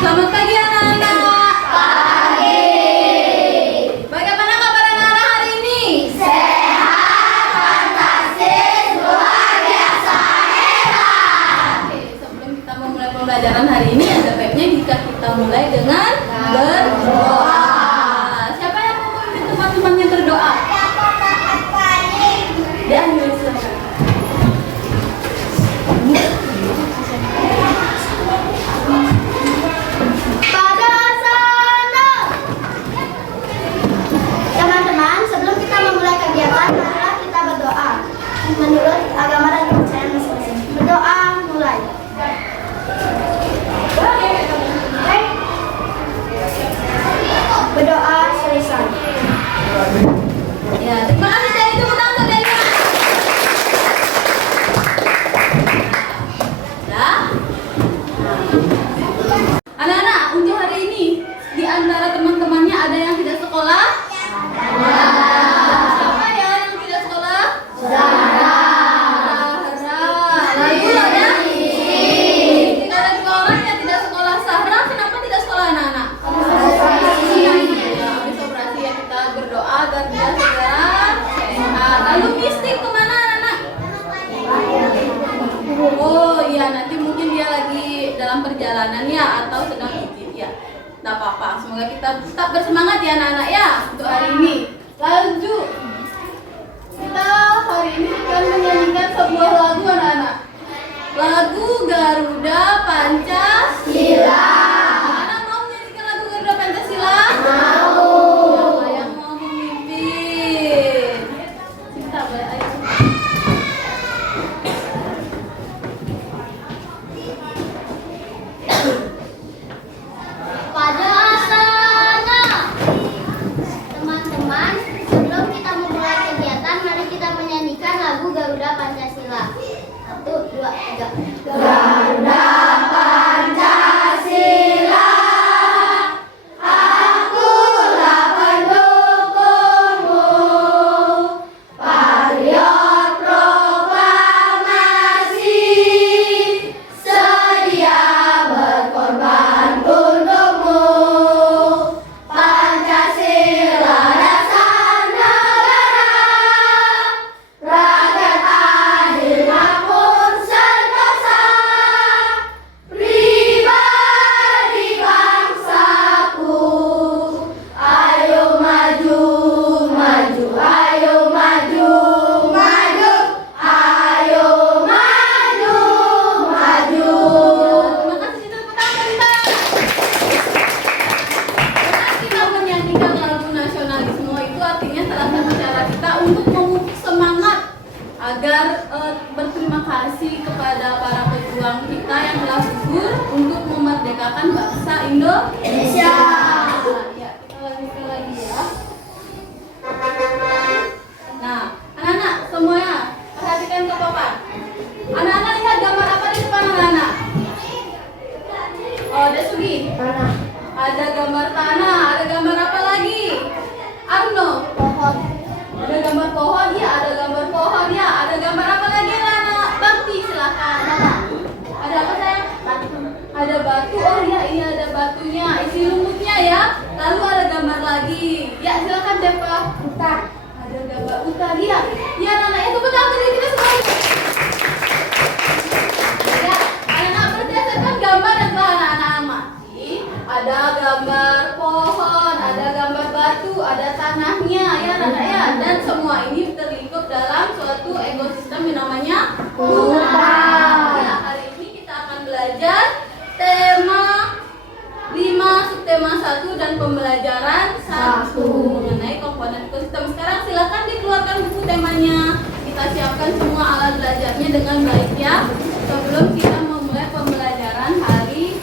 Selamat pagi anak-anak. Pagi. Bagaimana kabar anak-anak hari ini? Sehat, fantastis, luar biasa hebat. Oke, sebelum kita memulai pembelajaran hari ini, ada baiknya jika kita mulai dengan berdoa. Siapa yang mau memimpin teman-temannya berdoa? Ya, silakan. Pada sana. Teman-teman, sebelum kita memulai kegiatan, marilah kita berdoa menurut agama dan kepercayaan masing-masing. Berdoa mulai. Berdoa selesai. Ya, terima kasih dari tepuk tangan untuk Delia. Ya. Anak-anak, untuk hari ini di antara teman-temannya ada yang tidak sekolah? Siapa ya yang tidak sekolah? Zahra. Lalu ada? Tidak ada dua orang yang tidak sekolah. Zahra, kenapa tidak sekolah anak-anak? Ya, habis operasi ya, kita berdoa agar dia segera sehat. Lalu Mistik kemana anak-anak? Oh iya, nanti mungkin dia lagi dalam perjalanan ya, atau sedang izin ya. Tidak apa-apa, semoga kita tetap bersemangat ya anak-anak ya untuk hari ini. Lalu kita hari ini akan menyanyikan sebuah lagu anak-anak. Lagu Garuda Pancasila. Anak mau menyanyikan lagu Garuda Pancasila? Mau. Siapa yang mau memimpin? Cinta, ayo. Pada sana. Teman-teman, sebelum kita memulai kegiatan, mari kita menyanyikan lagu Garuda Pancasila. 1, 2, 3. Garuda Pancasila, akulah pendukungmu, patriot proklamasi, sedia berkorban untukmu. Pancasila dasar negara, rakyat adil makmur sentosa, pribadi bangsaku. Ayo maju, maju, ayo maju, maju, ayo maju, maju. Terima kasih tepuk tangan Mbak. Karena kita menyanyikan lagu nasionalisme itu artinya salah satu cara kita untuk memupuk semangat agar berterima kasih kepada para pejuang kita yang telah gugur untuk memerdekakan bangsa Indonesia. Ya, kita lanjutkan lagi ya. Nah, anak-anak semuanya perhatikan ke papan. Anak-anak lihat gambar apa di depan anak-anak? Oh, ada Sugi. Ada gambar tanah, ada gambar apa lagi? Arno. Pohon. Ada gambar pohon, ya, ada gambar pohon, ya. Ada gambar apa lagi, anak? Bakti, silakan. Ada apa sayang? Ada batu. Oh iya, ini ada batunya, isi lumutnya ya. Lalu ada gambar lagi. Ya, silakan Deva. Hutan. Ada gambar hutan, ya. Ya, anak-anak itu betul tadi kita semua. Ya, anak-anak berdasarkan gambar yang telah anak-anak amati, ada gambar pohon, ada gambar batu, ada tanahnya, ya anak-anak ya. Dan semua ini terlingkup dalam suatu ekosistem yang namanya hutan. Ya, hari ini kita akan belajar tema 5, subtema 1 dan pembelajaran 1 mengenai komponen ekosistem. Sekarang silakan dikeluarkan buku temanya. Kita siapkan semua alat belajarnya dengan baik ya, sebelum kita memulai pembelajaran hari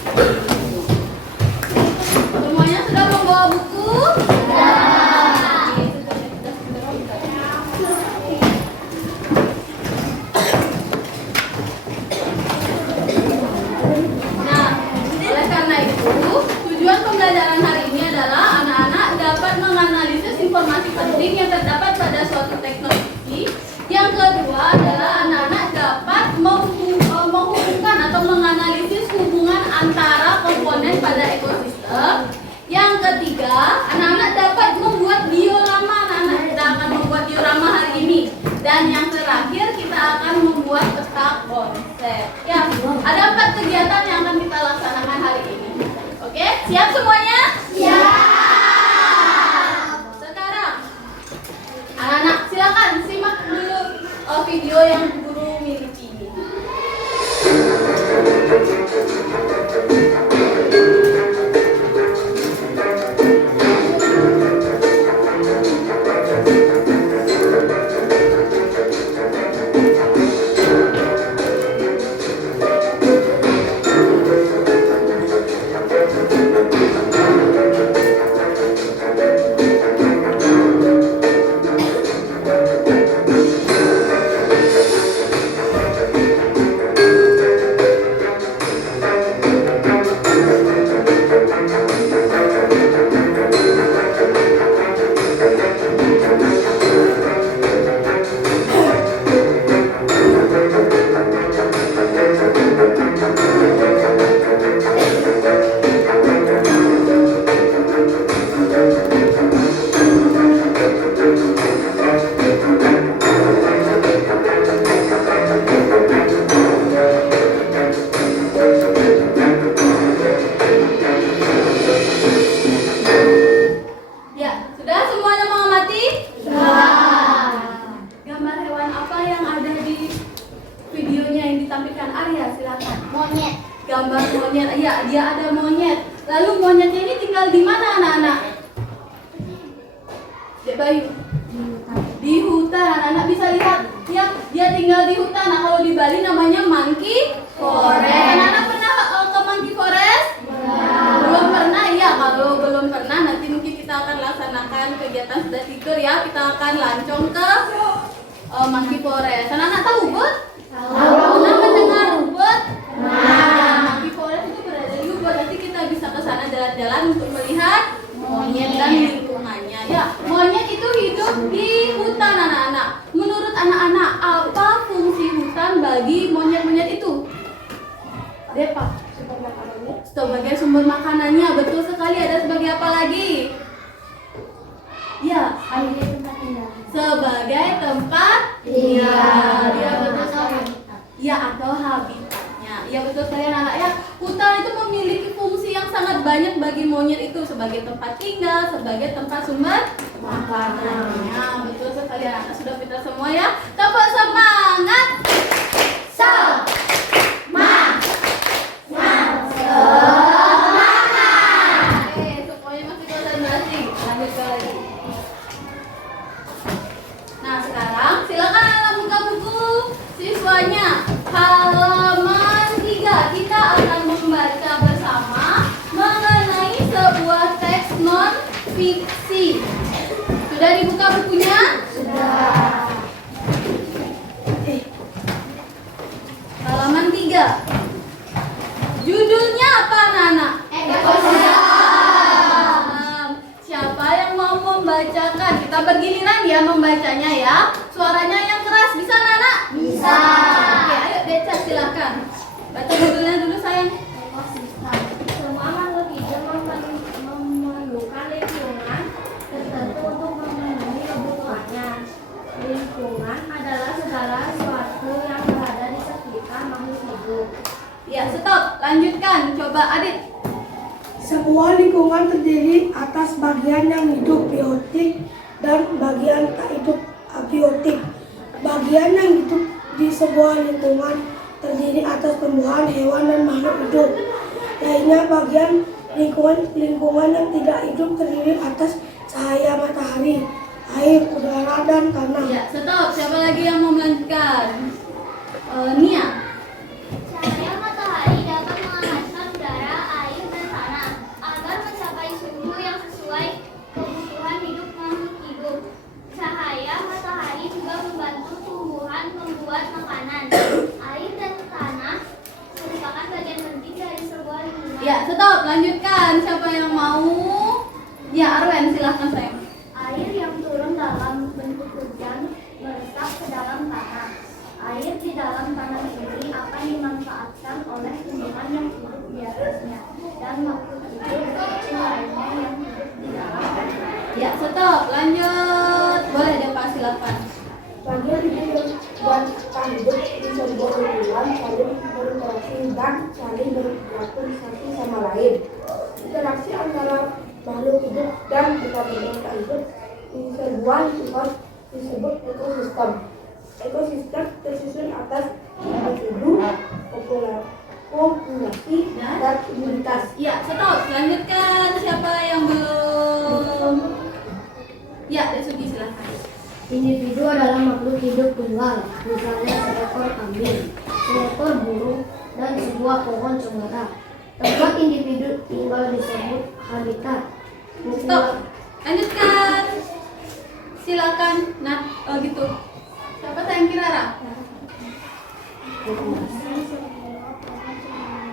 Nah, oleh karena itu, tujuan pembelajaran hari ini adalah anak-anak dapat menganalisis informasi penting yang terdapat pada suatu teknologi. Yang kedua adalah anak-anak dapat menghubungkan atau menganalisis hubungan antara komponen pada ekosistem. Yang ketiga, anak-anak dapat membuat diorama. Anak-anak kita akan membuat diorama hari ini. Dan yang terakhir, kita akan membuat peta konsep. Ya, ada 4 kegiatan yang akan kita laksanakan hari ini. Oke, siap semuanya? Siap. Sekarang, anak-anak silakan simak dulu video yang guru miliki. Gambar monyet, iya dia ada monyet. Lalu monyetnya ini tinggal di mana anak-anak? Dek Bayu? Di hutan. Anak-anak bisa lihat, ya dia tinggal di hutan. Nah kalau di Bali namanya monkey forest. Anak-anak pernah ke monkey forest? Belum pernah, iya. Kalau belum pernah, nanti mungkin kita akan laksanakan kegiatan sudah tidur ya. Kita akan lancong ke monkey forest. Anak-anak tahu Ubud? Pernah mendengar Ubud? Monkey forest itu berada di Ubud. Nanti kita bisa ke sana jalan-jalan untuk melihat monyet dan lingkungannya. Ya, monyet itu hidup di hutan anak-anak. Menurut anak-anak, apa fungsi hutan bagi monyet-monyet itu? Depa, sebagai sumber makanannya, betul sekali. Ada sebagai apa lagi? Ya, sebagai tempat tinggal. Ya, betul sekali. Ya, atau habitatnya. Ya, betul sekali anak-anak ya. Hutan itu memiliki fungsi yang sangat banyak bagi monyet itu, sebagai tempat tinggal, sebagai tempat sumber makanannya. Betul sekali anak-anak, sudah pintar semua ya. Tepuk semangat. Halaman 3 kita akan membaca bersama mengenai sebuah teks non fiksi. Sudah dibuka bukunya? Sudah. Halaman 3. Judulnya apa anak-anak? Ekosistem. Siapa yang mau membacakan? Kita bergiliran ya membacanya ya. Suaranya yang keras bisa anak-anak? Bisa. Beca silakan. Baca judulnya dulu sayang. Ekosistem. Semua makhluk hidup memerlukan lingkungan tertentu untuk memenuhi kebutuhannya. Lingkungan adalah segala sesuatu yang berada di sekitar makhluk hidup. Ya, stop. Lanjutkan. Coba Adit. Semua lingkungan terdiri atas bagian yang hidup biotik dan bagian tak hidup abiotik. Bagian yang hidup di sebuah lingkungan terdiri atas tumbuhan, hewan, dan makhluk hidup. Lainnya bagian lingkungan yang tidak hidup terdiri atas cahaya matahari, air, udara, dan tanah. Ya, stop. Siapa lagi yang mau melanjutkan? Nia. Cahaya matahari dapat menghangatkan udara, air, dan tanah agar mencapai suhu yang sesuai kebutuhan hidup makhluk hidup. Cahaya matahari juga membantu tumbuhan membuat makanan. Air dan tanah merupakan bagian penting Ya, stop. Lanjutkan. Siapa yang mau? Ya, Arwen, silahkan sayang. Air yang turun dalam bentuk hujan meresap ke dalam tanah. Air di dalam tanah ini akan dimanfaatkan oleh tumbuhan yang hidup di atasnya dan makhluk hidup seperti lainnya yang hidup di dalam tanah. Ya, stop. Lanjut. Boleh deh, Pak, silakan. Bagian hidup dan tak hidup di sebuah lingkungan saling berinteraksi dan saling berperilaku satu sama lain. Interaksi antara makhluk hidup dan benda tak hidup di sebuah lingkungan disebut ekosistem. Ekosistem tersusun atas individu, populasi, dan komunitas. Ya, stop. Lanjutkan. Siapa yang belum? Ya, Desugi, silakan. Individu adalah makhluk hidup tunggal, misalnya seekor kambing, seekor burung, dan sebuah pohon cemara. Tempat individu tinggal disebut habitat. Stop. Lanjutkan. Silakan. Nah, gitu. Siapa sayang Kirara?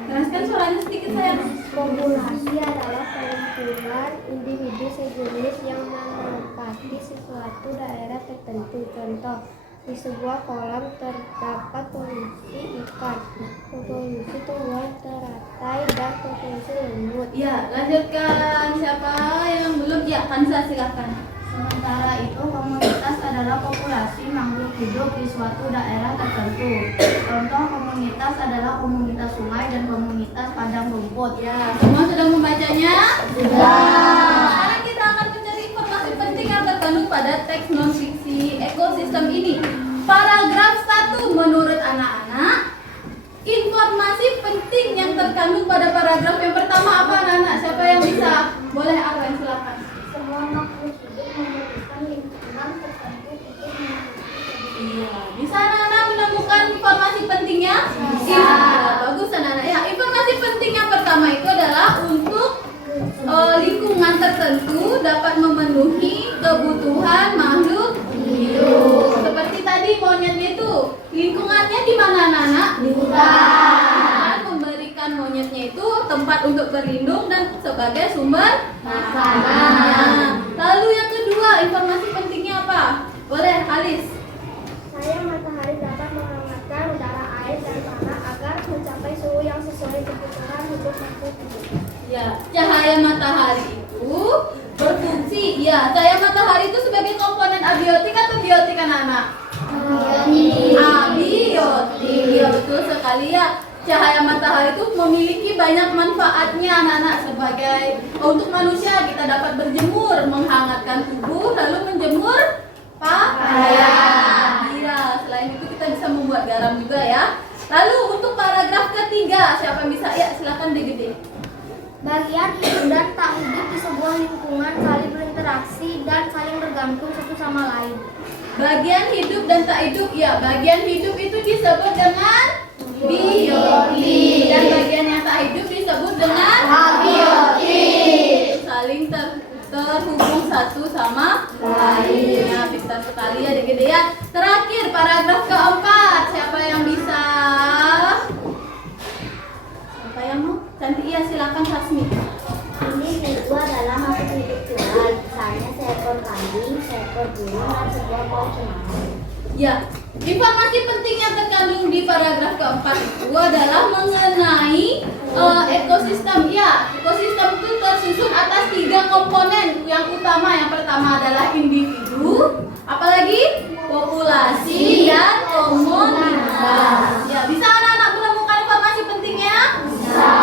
Jelaskan suaranya sedikit sayang. Populasi adalah perkumpulan individu sejenis yang menempati sesuatu daerah tertentu. Contoh, di sebuah kolam terdapat populasi ikan, populasi tumbuhan teratai, dan populasi lemut. Ya, lanjutkan. Siapa yang belum? Ya, Kansa, silakan. Sementara itu, komunitas adalah populasi makhluk hidup di suatu daerah tertentu. Contoh komunitas adalah komunitas sungai dan komunitas padang rumput. Ya, semua sudah membacanya? Sudah. Sekarang kita akan mencari informasi penting yang terkandung pada teks non-fiksi ekosistem ini. Paragraf 1 menurut anak-anak, informasi penting yang terkandung pada paragraf yang pertama apa anak-anak? Siapa yang bisa? Boleh Arwen, silakan. Semua makhluk hidup membutuhkan lingkungan tertentu untuk menghidupi. Iya, bisa anak-anak menemukan informasi pentingnya? Bisa. Bagus anak-anak. Ya, informasi penting yang pertama itu adalah untuk lingkungan tertentu dapat memenuhi kebutuhan makhluk hidup. Seperti tadi monyetnya itu, lingkungannya di mana anak-anak? Di hutan. Memberikan monyetnya itu tempat untuk berlindung dan sebagai sumber makanan. Lalu yang kedua, informasi pentingnya apa? Boleh, Halis. Cahaya matahari dapat menghangatkan udara, air, dan tanah agar mencapai suhu yang sesuai kebutuhan hidup makhluk hidup. Ya, cahaya matahari itu berfungsi. Ya, cahaya matahari itu sebagai komponen abiotik atau biotik anak-anak? Abiotik. Ya, betul sekali ya. Cahaya matahari itu memiliki banyak manfaatnya anak-anak. Sebagai untuk manusia kita dapat berjemur, menghangatkan tubuh, lalu menjemur pakaian. Iya, selain itu kita bisa membuat garam juga ya. Lalu untuk paragraf ketiga, siapa yang bisa? Ya, silakan Degede. Bagian hidup dan tak hidup di sebuah lingkungan saling berinteraksi dan saling bergantung satu sama lain. Bagian hidup dan tak hidup, ya. Bagian hidup itu disebut dengan biotik, dan bagian yang tak hidup disebut dengan abiotik. Saling terhubung satu sama lain. Ya, pintar sekali ya Degede ya. Terakhir paragraf keempat, siapa yang bisa? Siapa yang mau? Cantik ya, silakan Hasmi. Individu adalah makhluk hidup tunggal, misalnya seekor kambing, seekor burung, dan sebuah pohon cemara. Ya, informasi penting yang terkandung di paragraf keempat itu adalah mengenai ekosistem. Ya, ekosistem itu tersusun atas 3 komponen yang utama. Yang pertama adalah individu, apalagi populasi dan komunitas. Ya, bisa anak-anak menemukan informasi pentingnya? Bisa.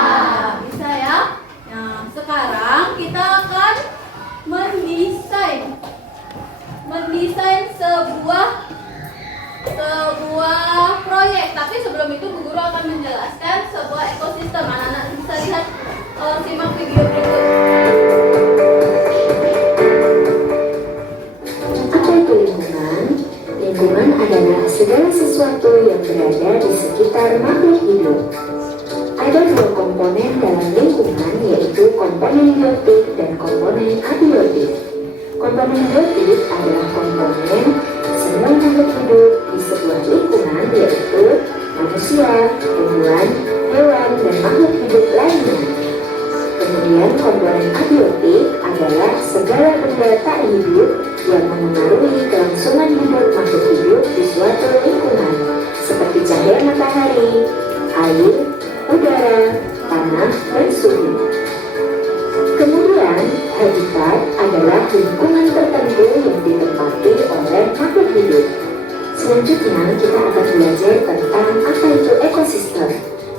Bisa ya. Nah, sekarang kita akan mendesain sebuah proyek. Tapi sebelum itu Bu Guru akan menjelaskan sebuah ekosistem. Anak-anak bisa lihat, simak video berikut. Apa itu lingkungan? Lingkungan adalah segala sesuatu yang berada di sekitar makhluk hidup. Ada 2 komponen dalam lingkungan, yaitu komponen biotik dan komponen abiotik. Komponen biotik adalah komponen semua makhluk hidup di sebuah lingkungan, yaitu manusia, tumbuhan, hewan, dan makhluk hidup lainnya. Kemudian komponen abiotik adalah segala benda tak hidup yang memengaruhi kelangsungan hidup makhluk hidup di suatu lingkungan, seperti cahaya matahari, air, udara, tanah, dan suhu. Kemudian, habitat adalah lingkungan tertentu yang ditempati oleh makhluk hidup. Selanjutnya, kita akan belajar tentang apa itu ekosistem.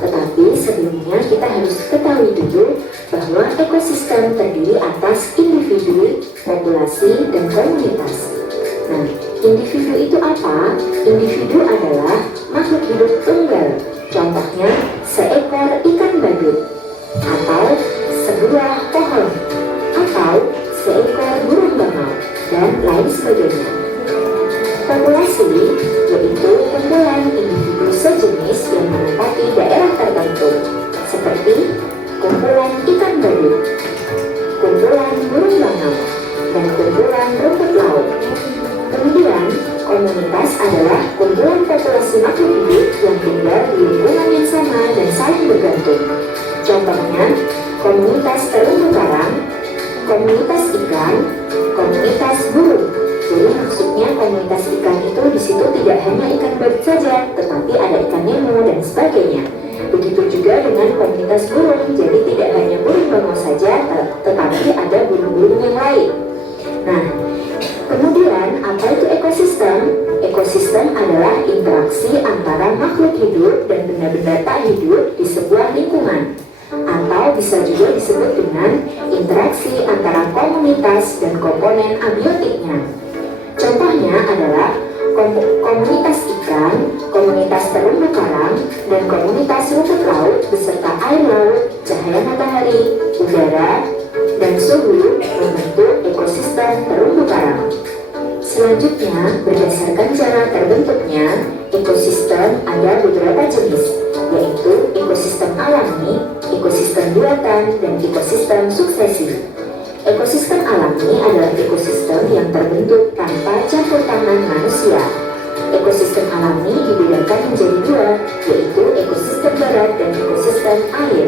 Tetapi sebelumnya kita harus ketahui dulu bahwa ekosistem terdiri atas individu, populasi, dan komunitas. Nah, individu itu apa? Individu adalah makhluk hidup tunggal. Contohnya, seekor ikan badut, atau sebuah pohon, atau seekor burung bangau, dan lain sebagainya. Populasi yaitu kumpulan individu sejenis yang menempati daerah tertentu, seperti kumpulan ikan badut, kumpulan burung bangau, dan kumpulan rumput laut. Kemudian, komunitas adalah kumpulan populasi makhluk hidup yang tinggal di lingkungan yang sama dan saling bergantung. Contohnya, komunitas terumbu karang, komunitas ikan, komunitas burung. Jadi maksudnya komunitas ikan itu di situ tidak hanya ikan badut saja, tetapi ada ikan nemo dan sebagainya. Begitu juga dengan komunitas burung, jadi tidak hanya burung bangau saja, tetapi ada burung-burung yang lain. Nah, kemudian apa itu ekosistem? Ekosistem adalah interaksi antara makhluk hidup dan benda-benda tak hidup di sebuah lingkungan, atau bisa juga disebut dengan interaksi antara komunitas dan komponen abiotiknya. Contohnya adalah komunitas ikan, komunitas terumbu karang, dan komunitas rumput laut beserta air laut, cahaya matahari, udara, dan suhu membentuk ekosistem terumbu karang. Selanjutnya, berdasarkan cara terbentuknya, ekosistem ada beberapa jenis, yaitu ekosistem alami, ekosistem buatan, dan ekosistem suksesi. Ekosistem alami adalah ekosistem yang terbentuk tanpa campur tangan manusia. Ekosistem alami dibedakan menjadi dua, yaitu ekosistem darat dan ekosistem air.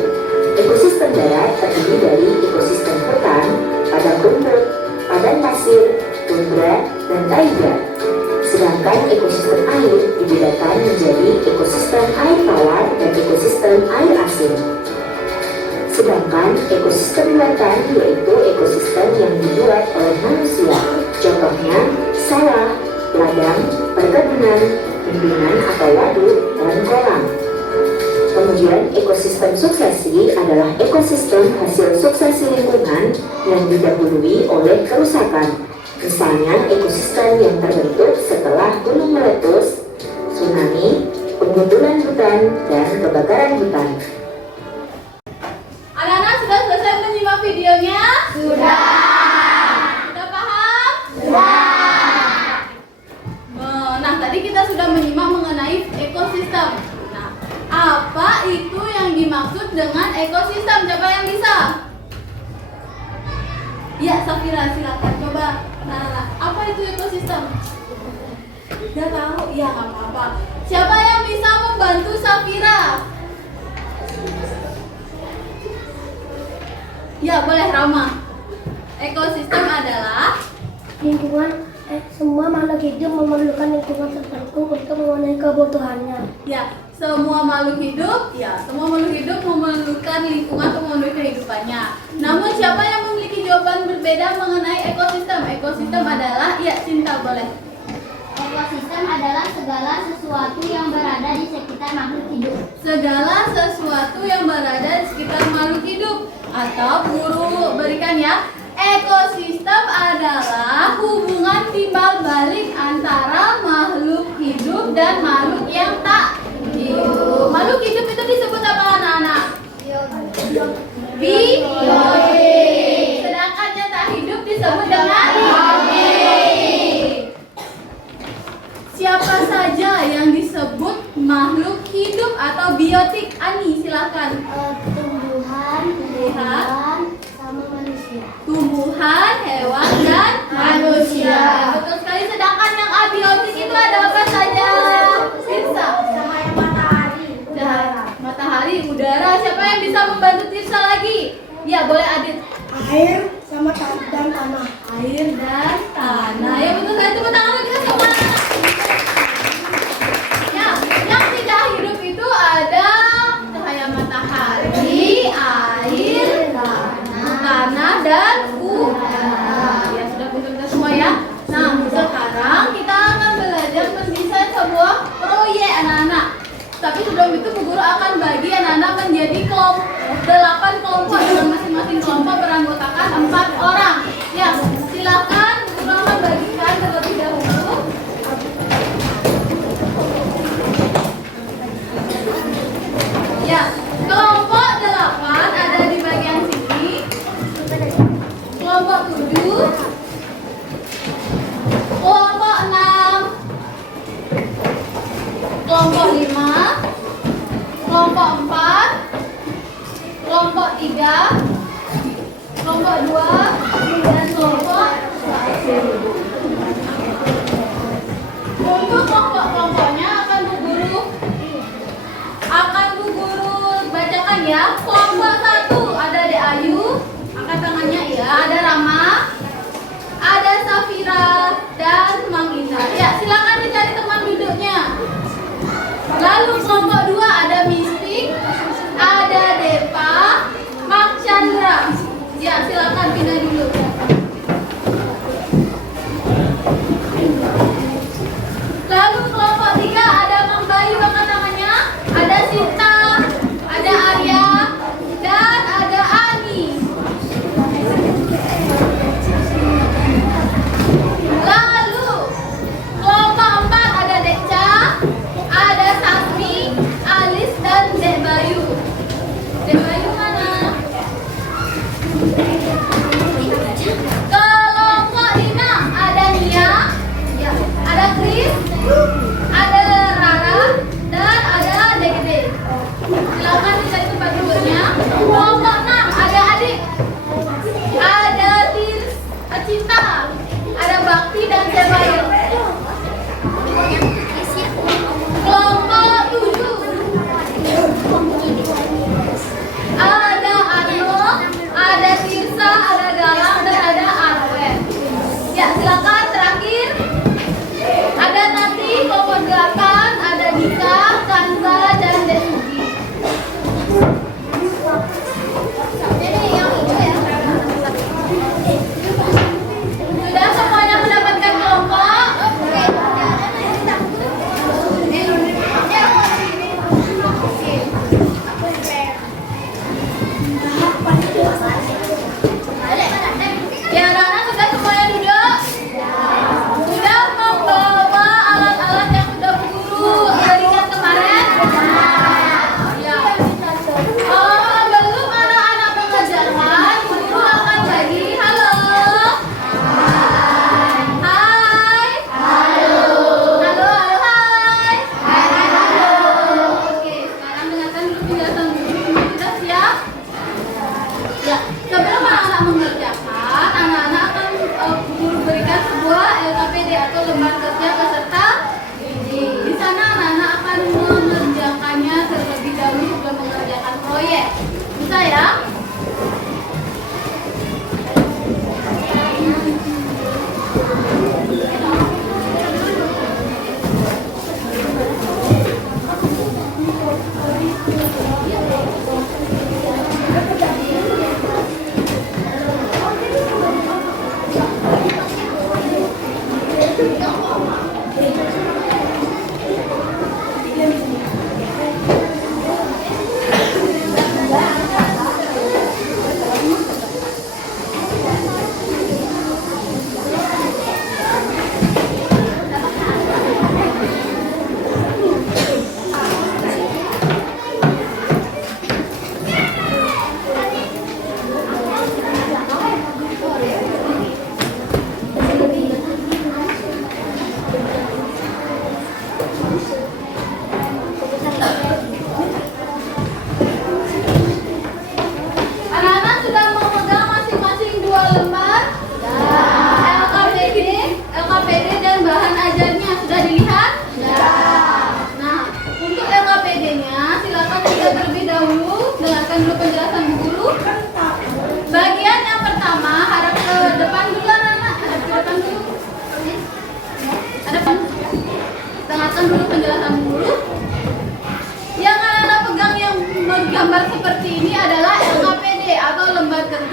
Ekosistem darat terdiri dari ekosistem hutan, padang rumput, padang pasir, tundra, dan taiga. Sedangkan ekosistem air dibedakan menjadi ekosistem air tawar dan ekosistem air asin. Sedangkan ekosistem buatan yaitu ekosistem yang dibuat oleh manusia. Contohnya sawah, ladang, perkebunan, bendungan atau waduk, dan kolam. Kemudian ekosistem suksesi adalah ekosistem hasil suksesi lingkungan yang didahului oleh kerusakan. Misalnya ekosistem yang terbentuk setelah gunung meletus, tsunami, pengundulan hutan, dan kebakaran hutan. Anak-anak sudah selesai menyimak videonya? Sudah. Sudah paham? Sudah. Nah, tadi kita sudah menyimak mengenai ekosistem. Nah, apa itu yang dimaksud dengan ekosistem? Siapa yang bisa? Ya, Safira, silakan coba. Nah, apa itu ekosistem? Gak tahu? Ya, nggak apa-apa. Siapa yang bisa membantu Safira? Ya, boleh Rama. Ekosistem adalah Lingkungan semua makhluk hidup memerlukan lingkungan tertentu untuk memenuhi kebutuhannya. ya, semua makhluk hidup memerlukan lingkungan untuk memenuhi kehidupannya. Namun siapa yang memiliki jawaban berbeda mengenai ekosistem? Ekosistem adalah, ya Cinta boleh. Ekosistem adalah segala sesuatu yang berada di sekitar makhluk hidup. Segala sesuatu yang berada di sekitar makhluk hidup. Atau guru berikan ya. Ekosistem adalah hubungan timbal balik antara makhluk hidup dan makhluk yang tak hidup. Makhluk hidup itu disebut apa anak-anak? Biotik. Sedangkan yang tak hidup disebut dengan biotik. Siapa saja yang disebut makhluk hidup atau biotik? Ani, silakan. Tumbuhan, hewan, sama manusia. Tumbuhan, hewan, dan manusia. Betul sekali. Sedangkan yang abiotik itu ada apa saja? Tirsa. Cahaya matahari. Matahari, udara. Siapa yang bisa membantu Tirsa lagi? Ya, boleh Adit. Air sama dan tanah. Air dan tanah. Ya betul sekali, tepuk tangan kita semua. Ya, yang tidak hidup itu ada cahaya matahari, air, tanah dan udara. Ya sudah betul kita semua ya. Nah, sekarang kita akan belajar mendesain sebuah proyek anak-anak. Tapi sebelum itu Bu Guru akan bagi anak-anak menjadi 8 kelompok dengan masing-masing kelompok beranggotakan 4 orang. Ya, silakan Bu Guru akan bagikan terlebih dahulu. Ya, kelompok 8 ada di bagian sini. Kelompok 7, kelompok 6, kelompok 5, kelompok 4, kelompok 3, kelompok 2, dan kelompok 1. Untuk kelompok-kelompoknya akan Bu Guru bacakan ya. Kelompok 1 ada Dek Ayu, angkat tangannya ya. Ada Rama, ada Safira, dan Mang Indah. Ya, silakan dicari teman duduknya. Lalu kelompok 2 ada Mistik, ada Depa, Mak Chandra. Ya, silakan pindah dulu. Lalu kelompok 3 ada Mang Bayu, angkat tangannya. Ada Sinta, ada Arya, dan ada Ani. Lalu kelompok 4 ada Dekca, ada Sasmi, Alis, dan Dek Bayu. Dek Bayu mana? Kelompok 5 ada Nia, ada Chris, ada Rara, dan ada Dede. Silakan dicari tempat duduknya. Kelompok 6 ada Adik, ada Cinta, ada Bakti, dan Cebayu. Kelompok 7 ada Arno, ada Tirsa, ada Galang, dan ada Arwen. Ya, silakan terakhir. Ada Tati, kelompok 8, ada Dika, Kanza, dan Desugi. Ini yang itu ya. Sudah semuanya mendapatkan kelompok? Oke. Ya, Rana sudah semuanya duduk? Sudah membawa alat-alat yang sudah Bu Guru berikan kemarin? Ya. Oh, belum anak-anak mengerjakan, Bu Guru akan bagi. Halo. Hai. Halo. Halo, hai. Oke, sekarang dengarkan dulu penjelasan Bu Guru. Sudah siap? Ya, sebelum anak-anak mengerjakan, anak-anak akan Bu Guru berikan sebuah LKPD atau lembar kerja peserta didik. Di sana anak-anak akan mengerjakannya terlebih dahulu sebelum mengerjakan proyek. Bisa ya? Anak-anak sudah memegang masing-masing 2 lembar LKPD dan bahan ajarnya sudah dilihat? Nah, untuk LKPD-nya silakan lihat terlebih dahulu, dengarkan dulu penjelasan Bu Guru.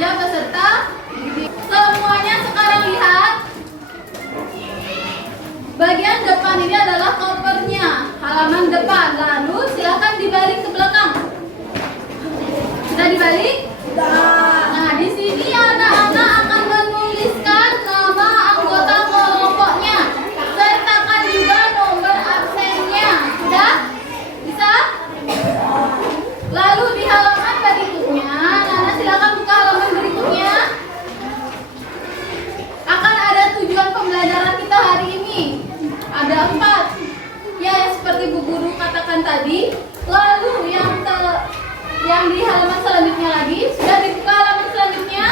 remaja beserta semuanya sekarang lihat. Bagian depan ini adalah kopernya, halaman depan. Lalu silakan dibalik ke belakang. Sudah dibalik? Nah, di sini anak-anak akan menuliskan nama anggota kelompoknya. Sertakan juga nomor absennya. Sudah? Bisa? Lalu di halaman berikutnya, Nana silakan buka halaman berikutnya. Akan ada tujuan pembelajaran kita hari ini. Ada 4. Ya, seperti Bu Guru katakan tadi. Lalu yang di halaman selanjutnya lagi, sudah dibuka halaman selanjutnya.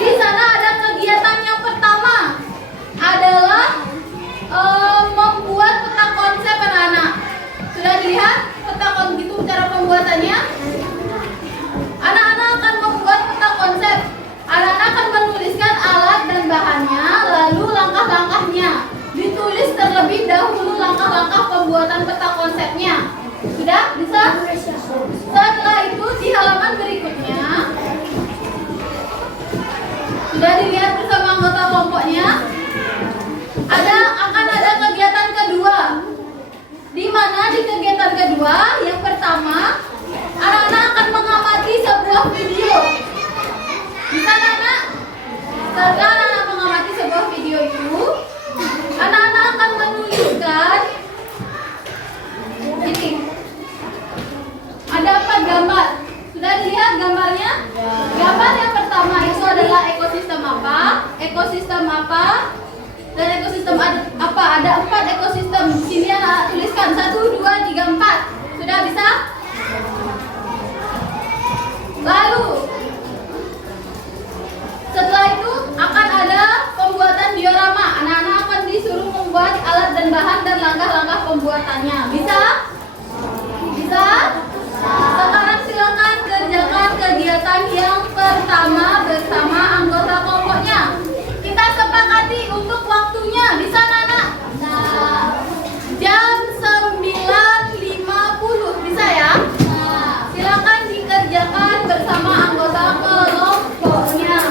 Di sana ada kegiatan yang pertama adalah membuat peta konsep anak-anak. Sudah dilihat peta konsep itu cara pembuatannya? Anak-anak akan membuat peta konsep. Anak-anak akan menuliskan alat dan bahannya, lalu langkah-langkahnya. Ditulis terlebih dahulu langkah-langkah pembuatan peta konsepnya. Sudah? Bisa? Setelah itu di halaman berikutnya sudah dilihat bersama anggota kelompoknya. Akan ada kegiatan kedua. Di mana di kegiatan kedua yang pertama anak-anak akan mengamati sebuah video. Bisa anak-anak? Setelah anak-anak mengamati sebuah video itu, anak-anak akan menuliskan ini. Ada 4 gambar. Sudah dilihat gambarnya? Gambar yang pertama itu adalah ekosistem apa? Ekosistem apa? Dan ekosistem apa? Ada 4 ekosistem. Di sini anak tuliskan 1, 2, 3, 4. Sudah bisa? Lalu setelah itu akan ada pembuatan diorama. Anak-anak akan disuruh membuat alat dan bahan dan langkah-langkah pembuatannya. Bisa? Bisa? Sekarang silakan kerjakan kegiatan yang pertama bersama anggota kelompoknya. Kita sepakati untuk waktunya. Bisa, Nana? Jam 9.50. Bisa ya? Silakan dikerjakan bersama anggota kelompoknya.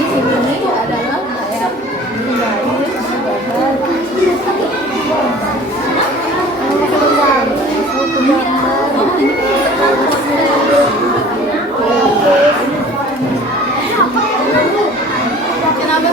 ini adalah kayak kenapa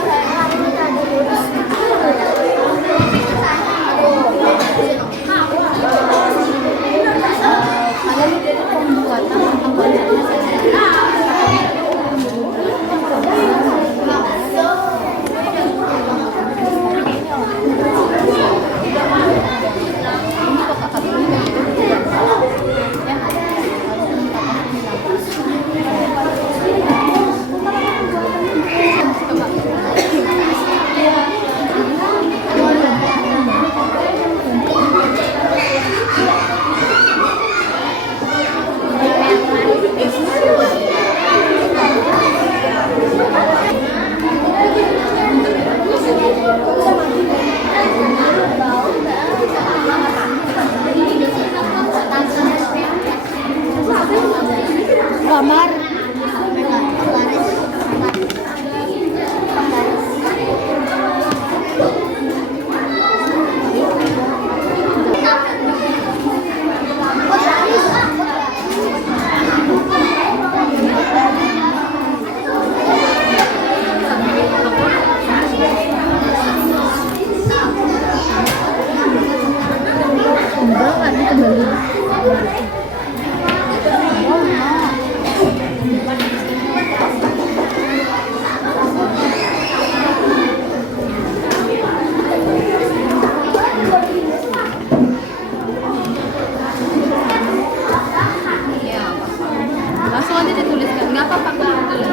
langsung aja dituliskan, nggak apa-apa tulis.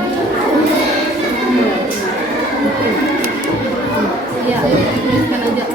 Iya, tuliskan aja.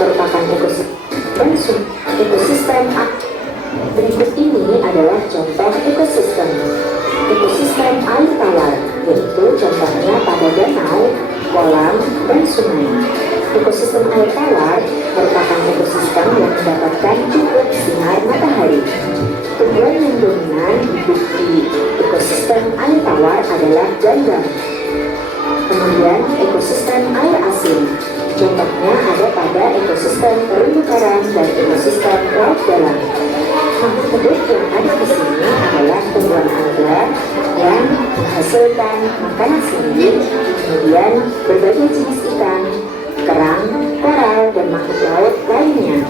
merupakan ekosistem. Berikut ini adalah contoh ekosistem. Ekosistem air tawar, yaitu contohnya kolam, dan sungai. Ekosistem air tawar merupakan ekosistem yang mendapatkan cukup sinar matahari. Tumbuhan yang dominan hidup di ekosistem air tawar adalah gambang. Kemudian ekosistem air asin. Contohnya ada pada ekosistem terumbu karang dan ekosistem laut dalam. Makhluk hidup yang ada di sini adalah tumbuhan alga yang menghasilkan makanan sendiri, kemudian berbagai jenis ikan, kerang, koral, dan makhluk laut lainnya.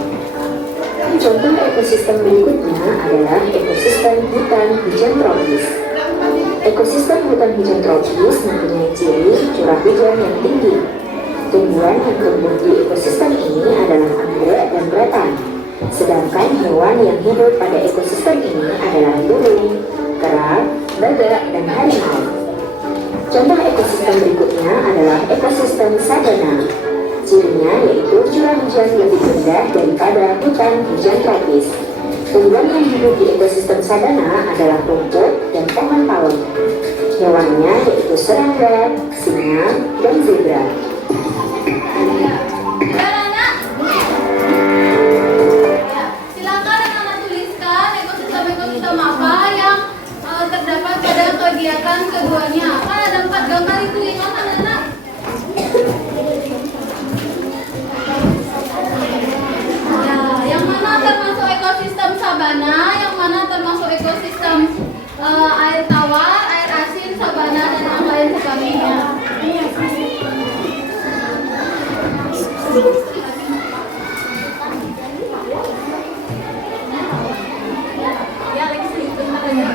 Contoh ekosistem berikutnya adalah ekosistem hutan hujan tropis. Ekosistem hutan hujan tropis mempunyai ciri curah hujan yang tinggi. Tumbuhan yang tumbuh di ekosistem ini adalah anggrek dan batang. Sedangkan hewan yang hidup pada ekosistem ini adalah burung, kera, badak, dan harimau. Contoh ekosistem berikutnya adalah ekosistem sabana. Cirinya yaitu curah hujan lebih rendah daripada hutan hujan tropis. Tumbuhan yang hidup di ekosistem sabana adalah rumput dan pohon palem. Hewannya yaitu serangga, singa, dan zebra. Ya, anak. Ya, silakan anak-anak tuliskan ekosistem apa yang terdapat pada kegiatan keduanya. Kan ada 4 gambar itu, ingat anak-anak? Ya, yang mana termasuk ekosistem sabana, yang mana termasuk ekosistem air tawar, air asin, sabana, dan yang lain sebagainya. Ya, Lexi, bentar ya.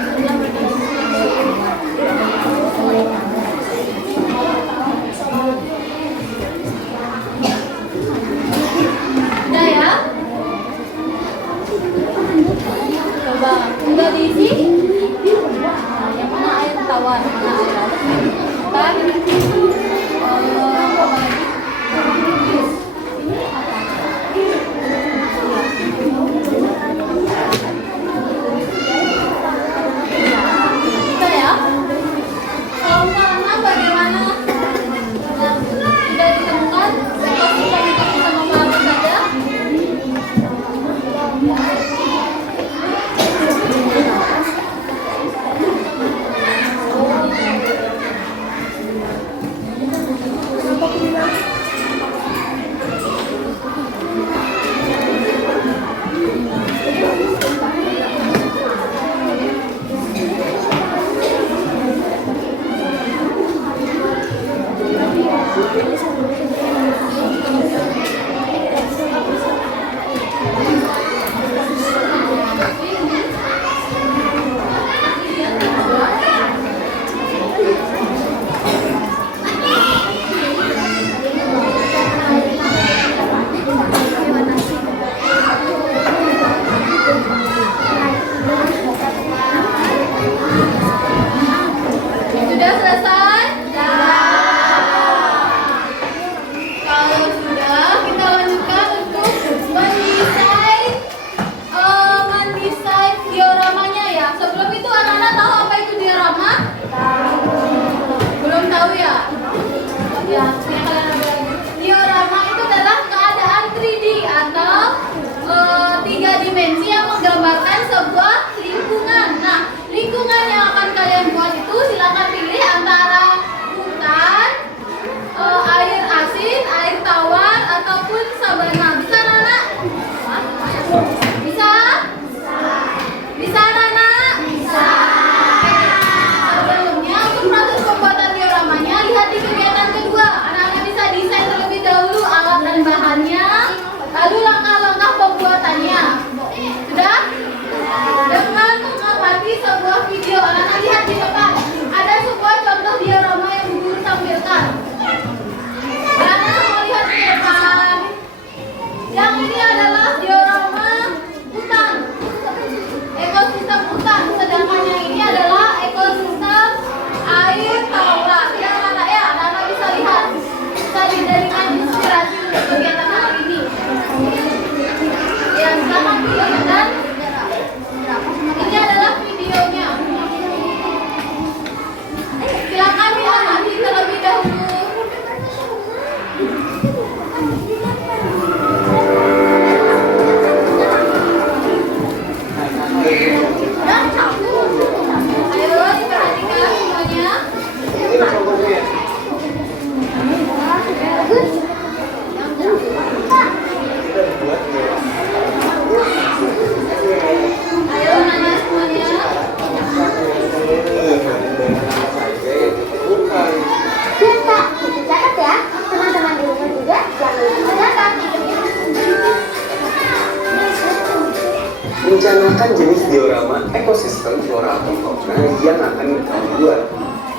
Rencanakan jenis diorama ekosistem flora atau fauna yang akan kamu buat.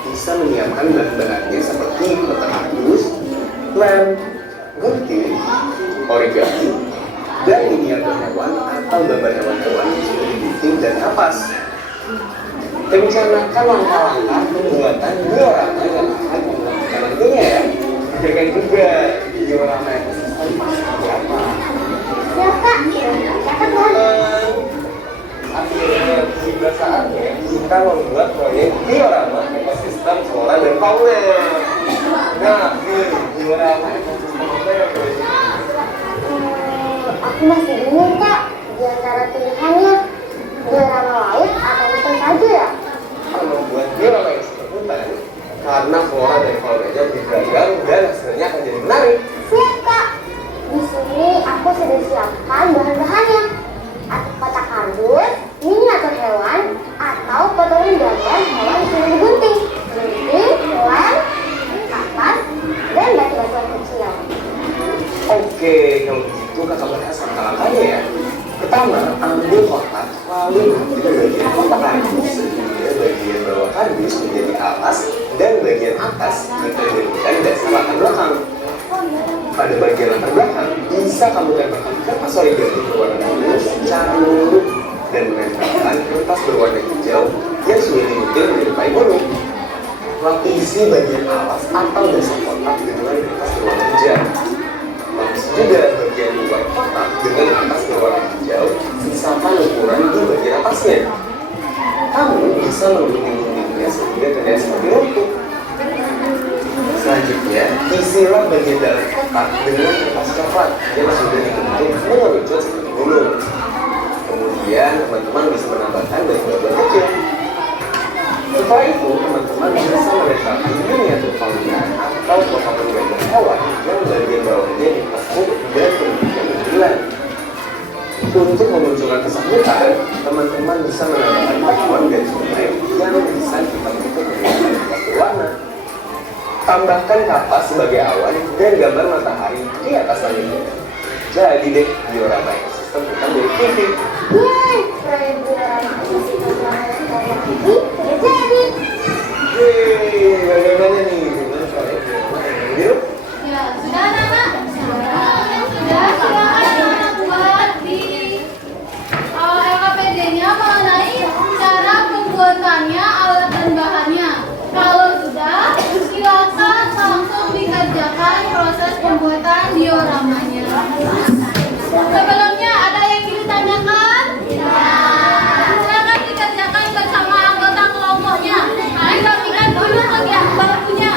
Bisa menyiapkan bahan-bahannya seperti kotak kardus, lem, gunting, origami, dan miniatur hewan atau gambar hewan-hewan yang sudah digunting dan kapas. Rencanakan langkah-langkah pembuatan diorama yang akan menggunakan nantinya ya. Jangan juga diorama ekosistem seperti apa. Ya Kak, catat kan? Akhirnya tiba saatnya kita membuat proyek diorama ekosistem flora dan fauna. Nah, ini diorama ekosistem apa ya? Aku masih bingung Kak, di antara pilihannya diorama laut atau hutan saja ya? Kalau membuat diorama ekosistem hutan, karena flora dan faunanya beragam dan hasilnya akan jadi menarik. Siap Kak. Di sini aku sudah siapkan bahan-bahannya. Kotak kardus, miniatur hewan, atau potongan gambar hewan yang sudah digunting. Gunting, lem, kapas, dan batu-batuan kecil. Oke, kalau begitu kakak bahas langkah-langkahnya ya. Pertama, ambil kotak, lalu bentukkan bagian kotak kardus sehingga bagian bawah kardus menjadi atas dan bagian atas kita jadikan dasar latar belakang. Pada bagian latar belakang, bisa kamu tempelkan kertas origami berwarna biru secara menyeluruh dan menempelkan kertas berwarna hijau yang sudah digunting menyerupai gunung. Lapisi bagian alas atau dasar kotak dengan kertas berwarna hijau. Lapisi juga bagian luar kotak dengan kertas berwarna hijau, sisakan ukuran di bagian atasnya. Kamu bisa menggunting-guntingnya sehingga terlihat seperti rumput. Selanjutnya, isilah bagian dalam kotak dengan kertas coklat yang sudah dibentuk mengerucut seperti gunung. Kemudian, teman-teman bisa menambahkan batu-batuan kecil. Setelah itu, teman-teman bisa melengkapi miniatur fauna atau potongan gambar hewan yang bagian bawahnya dipekuk dan kemudian dibilang. Untuk memunculkan kesakitan, teman-teman bisa menambahkan pohon dan sungai yang bisa kita bentuk menggunakan kertas berwarna. Tambahkan kapas sebagai awan dan gambar matahari di atas langitnya. Jadi deh, diorama ekosistem hutan dari TV. Yeay, proyek diorama ekosistem flora dan fauna TV sudah jadi. Yeay, bagaimana nih? Gimana proyek diorama yang biru? Ya, sudah anak-anak. Sudah, silakan anak-anak buat di LKPD-nya mengenai cara pembuatannya, alat dan bahannya. Kalau sudah, silakan langsung dikerjakan proses pembuatan dioramanya. Sebelumnya ada yang ingin ditanyakan? Ya. Silakan dikerjakan bersama anggota kelompoknya. Ayo rapikan dulu bagian bakunya.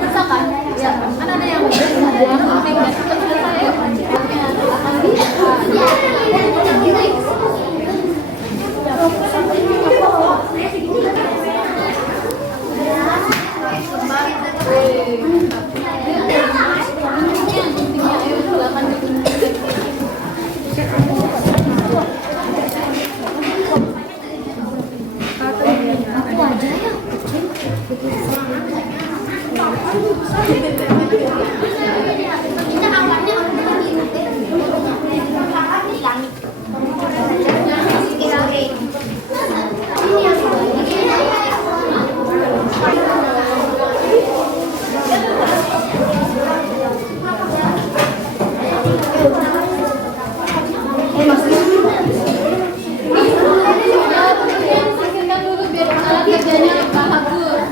Bisa kan? Ya, kan ada yang selesai. Singkirkan dulu biar alat kerjanya bagus.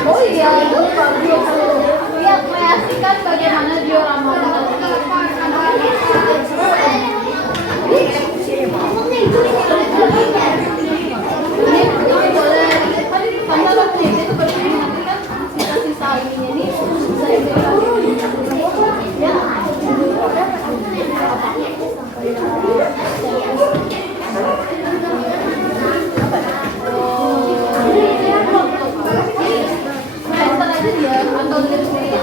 Oh iya, itu bagus. Dia kreasikan bagaimana diorama ini boleh panjang waktu itu berarti nanti kan sisa-sisa ininya ini bisa ya. Master aja dia atau dia sendiri.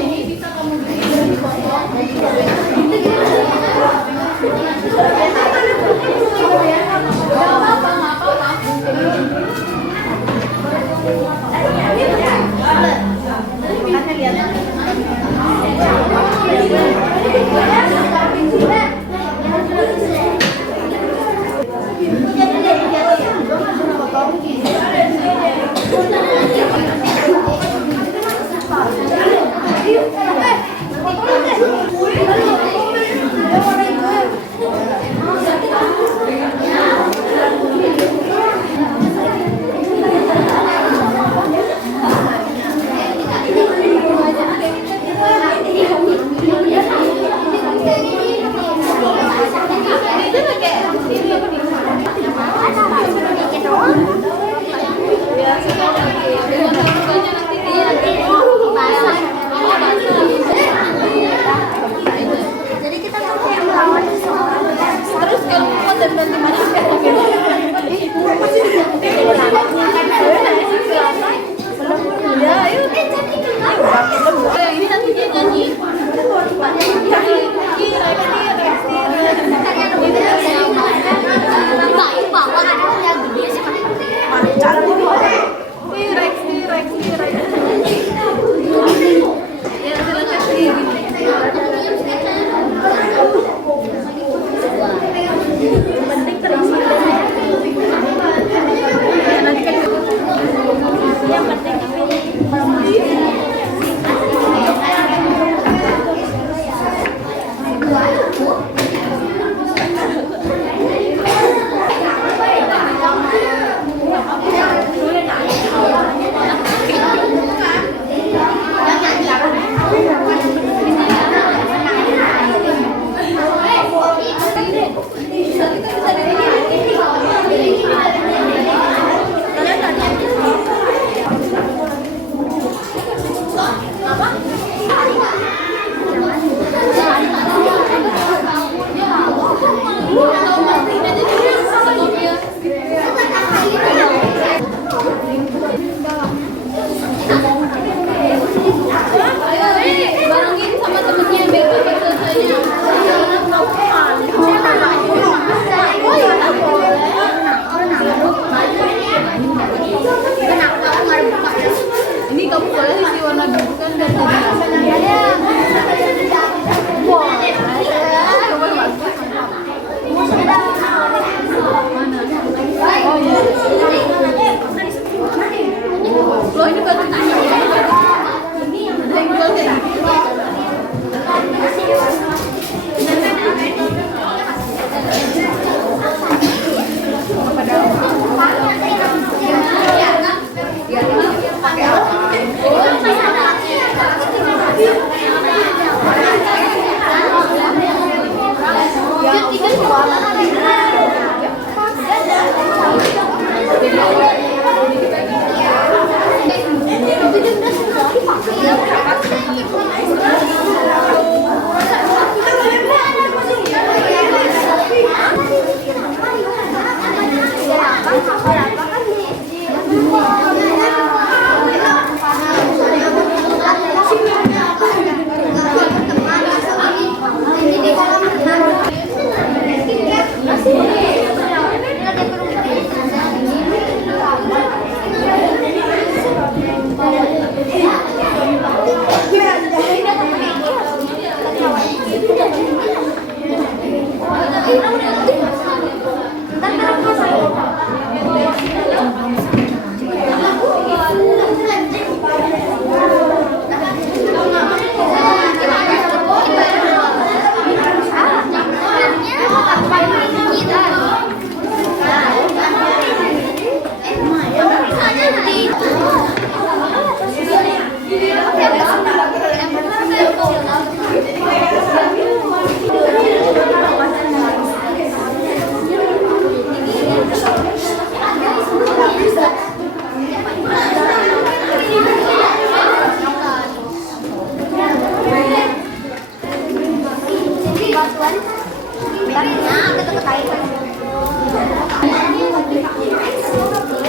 Ini bisa kamu bikin di foto. Pasang.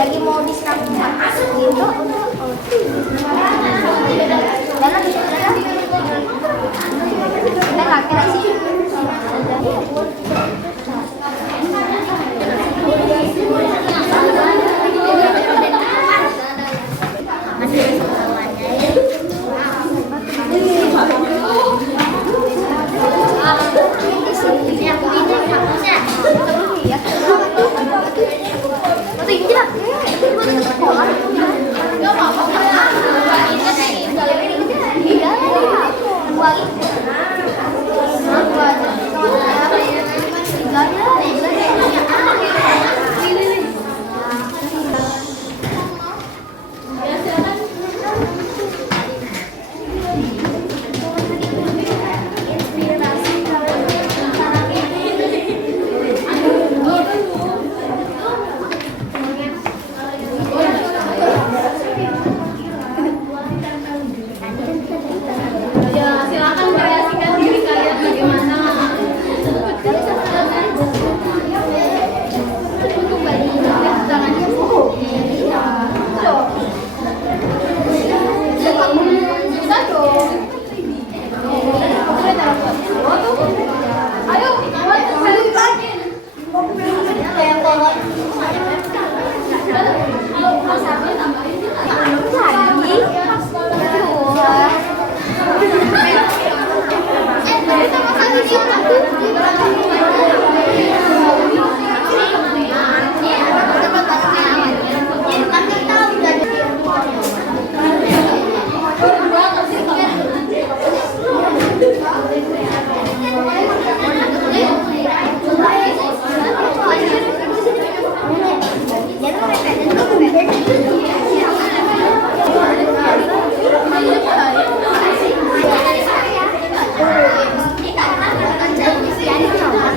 Lagi mau diserang gitu. Ini karena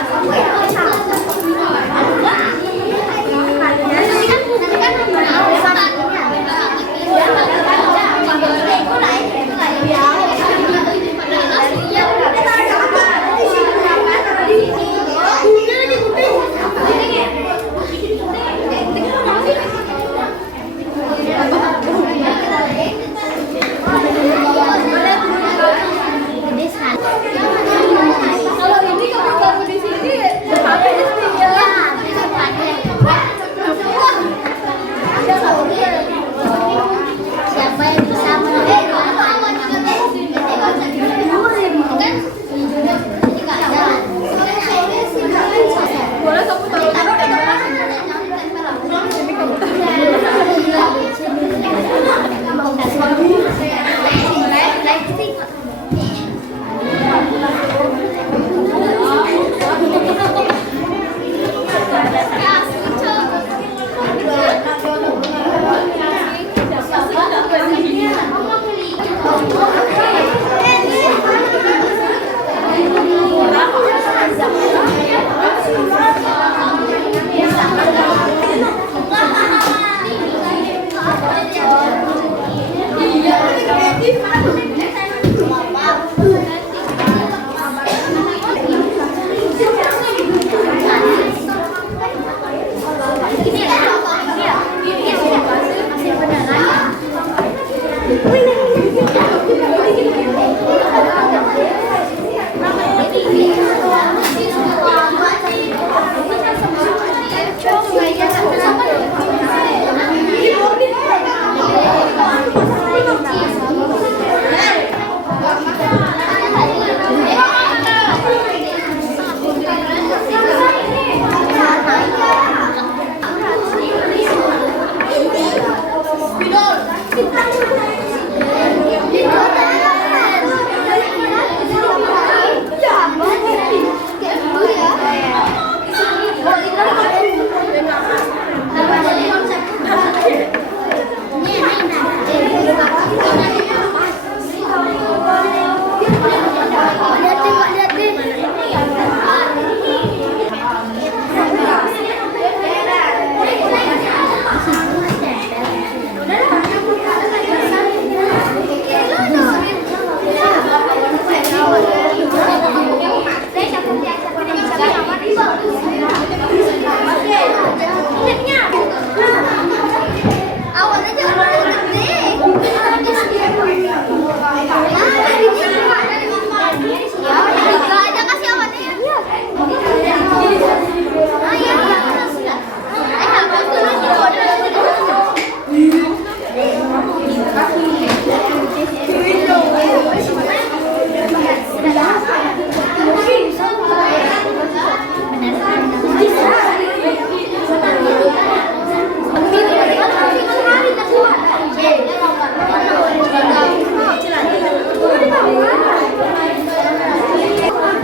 Apa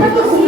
Ada.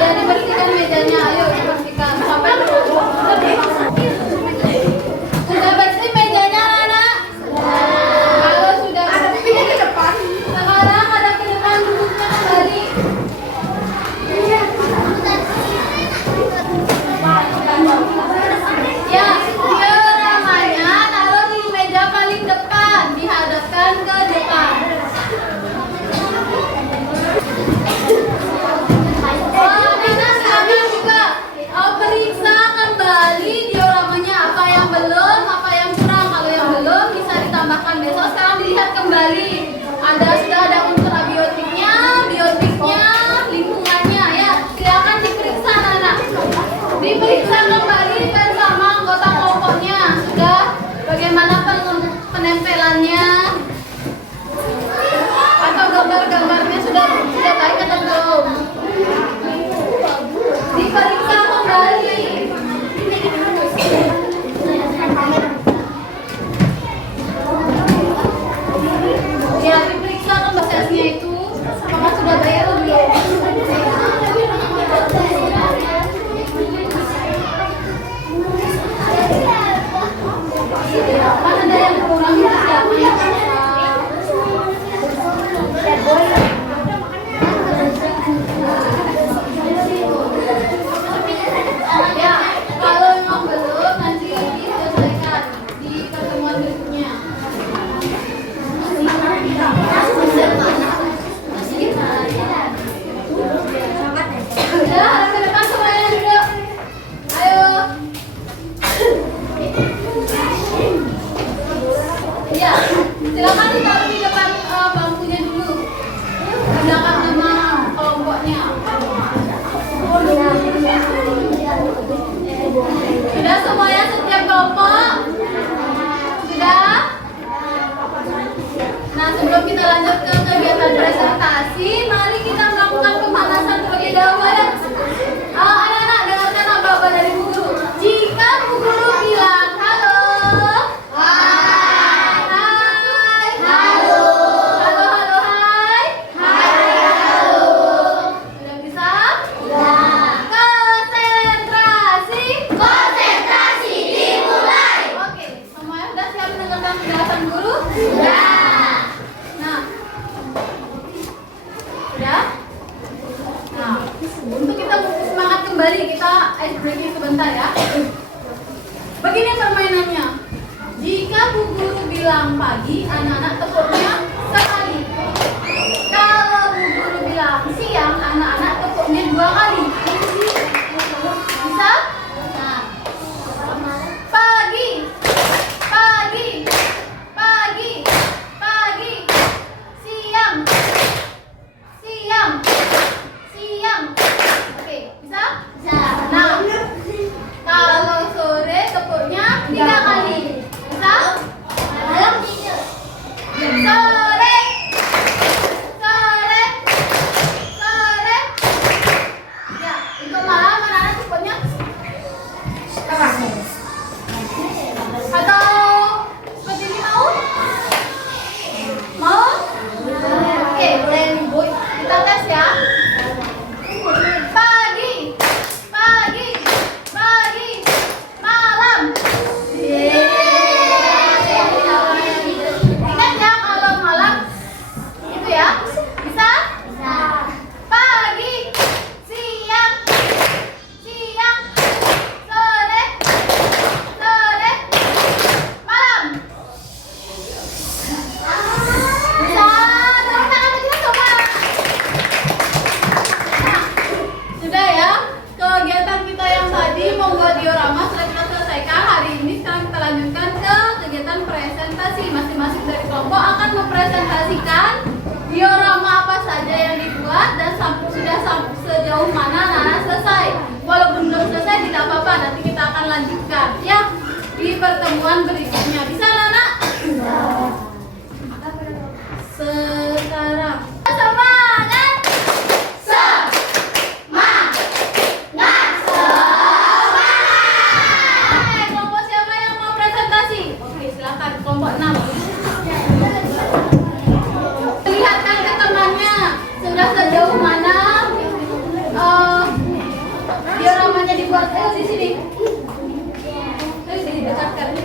Ya, dibersihkan mejanya, ayo dibersihkan. Sampai sudah bersih mejanya, anak? Kalau sudah bersih, sekarang ada ke depan duduknya kembali. Ya, diorama taruh di meja paling depan, dihadapkan ke depan. Silakan juga periksa kembali dioramanya, apa yang belum, apa yang kurang. Kalau yang belum bisa ditambahkan besok. Sekarang dilihat kembali, sudah ada unsur abiotiknya, biotiknya, lingkungannya. Ya, silakan diperiksa anak-anak. Diperiksa kembali bersama anggota kelompoknya. Sudah bagaimana penempelannya? Atau gambar-gambarnya sudah baik atau belum? Diperiksa kembali. Ya, diperiksa kembali prosesnya itu apakah sudah baik atau belum. Kan ada yang kurang ya. Ya, kalau memang belum nanti diselesaikan di pertemuan berikutnya. Ya, harap ke depan semuanya duduk. Ayo. Ya, silakan ditaruh di depan bangkunya dulu. Gunakan nama kelompoknya. Sudah semuanya setiap kelompok? Sudah? Nah, sebelum kita lanjut ke kegiatan presentasi, mari kita melakukan pemanasan terlebih dahulu ya. Anak-anak, dengarkan apa-apa dari Bu Guru. Jika Bu Guru bilang halo, hai, hai, halo, halo, halo, hai, hai, halo. Sudah bisa? Konsentrasi dimulai. Oke, semuanya sudah siap mendengarkan penjelasan guru? Sudah. Nah, sudah. Nah, untuk kita semangat kembali, kita ice breaking sebentar ya. Begini permainannya. Jika Bu Guru bilang pagi, anak-anak tepuknya sekali. Kalau Bu Guru bilang siang, anak-anak tepuknya 2 kali. Bisa? Nah. Pagi, pagi, pagi, pagi, siang, siang, siang. Oke, bisa? Bisa. Nah, kalau sore tepuknya 3 kali. Bisa? Ya, sejauh mana dioramanya dibuat. Di sini. Sini dekatkan.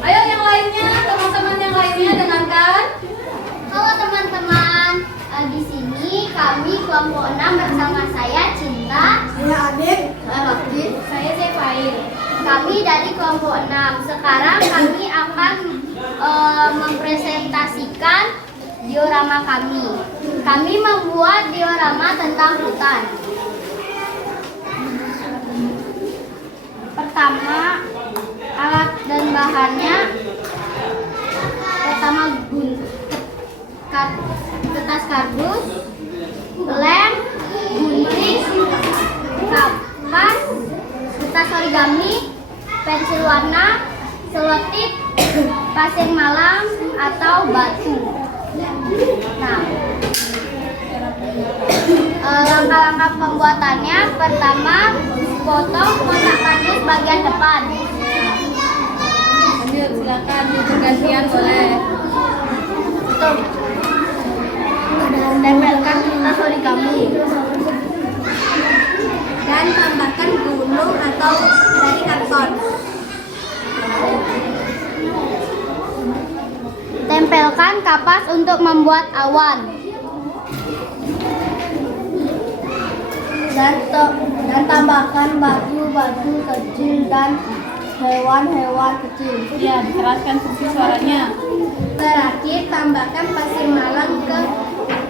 Ayo yang lainnya, teman-teman yang lainnya dengarkan. Halo teman-teman, di sini kami kelompok 6 bersama saya Cinta, Saya Adit. saya Bakti, saya Zefair. Kami dari kelompok 6. Sekarang kami akan mempresentasikan diorama kami. Kami membuat diorama tentang hutan. Pertama, alat dan bahannya. Pertama, kertas kardus, lem, gunting, kapas, kertas origami, pensil warna, selotip, pasir malam atau batu. Nah, langkah-langkah pembuatannya: pertama, potong kotak kardus bagian depan. Ayo silakan bergantian boleh. Tempelkan kertas origami Dan tambahkan gunung atau dari karton. Tempelkan kapas untuk membuat awan. Dan tambahkan batu-batu kecil dan hewan-hewan kecil. Ya, dikeraskan fungsi suaranya. Terakhir, tambahkan pasir malam ke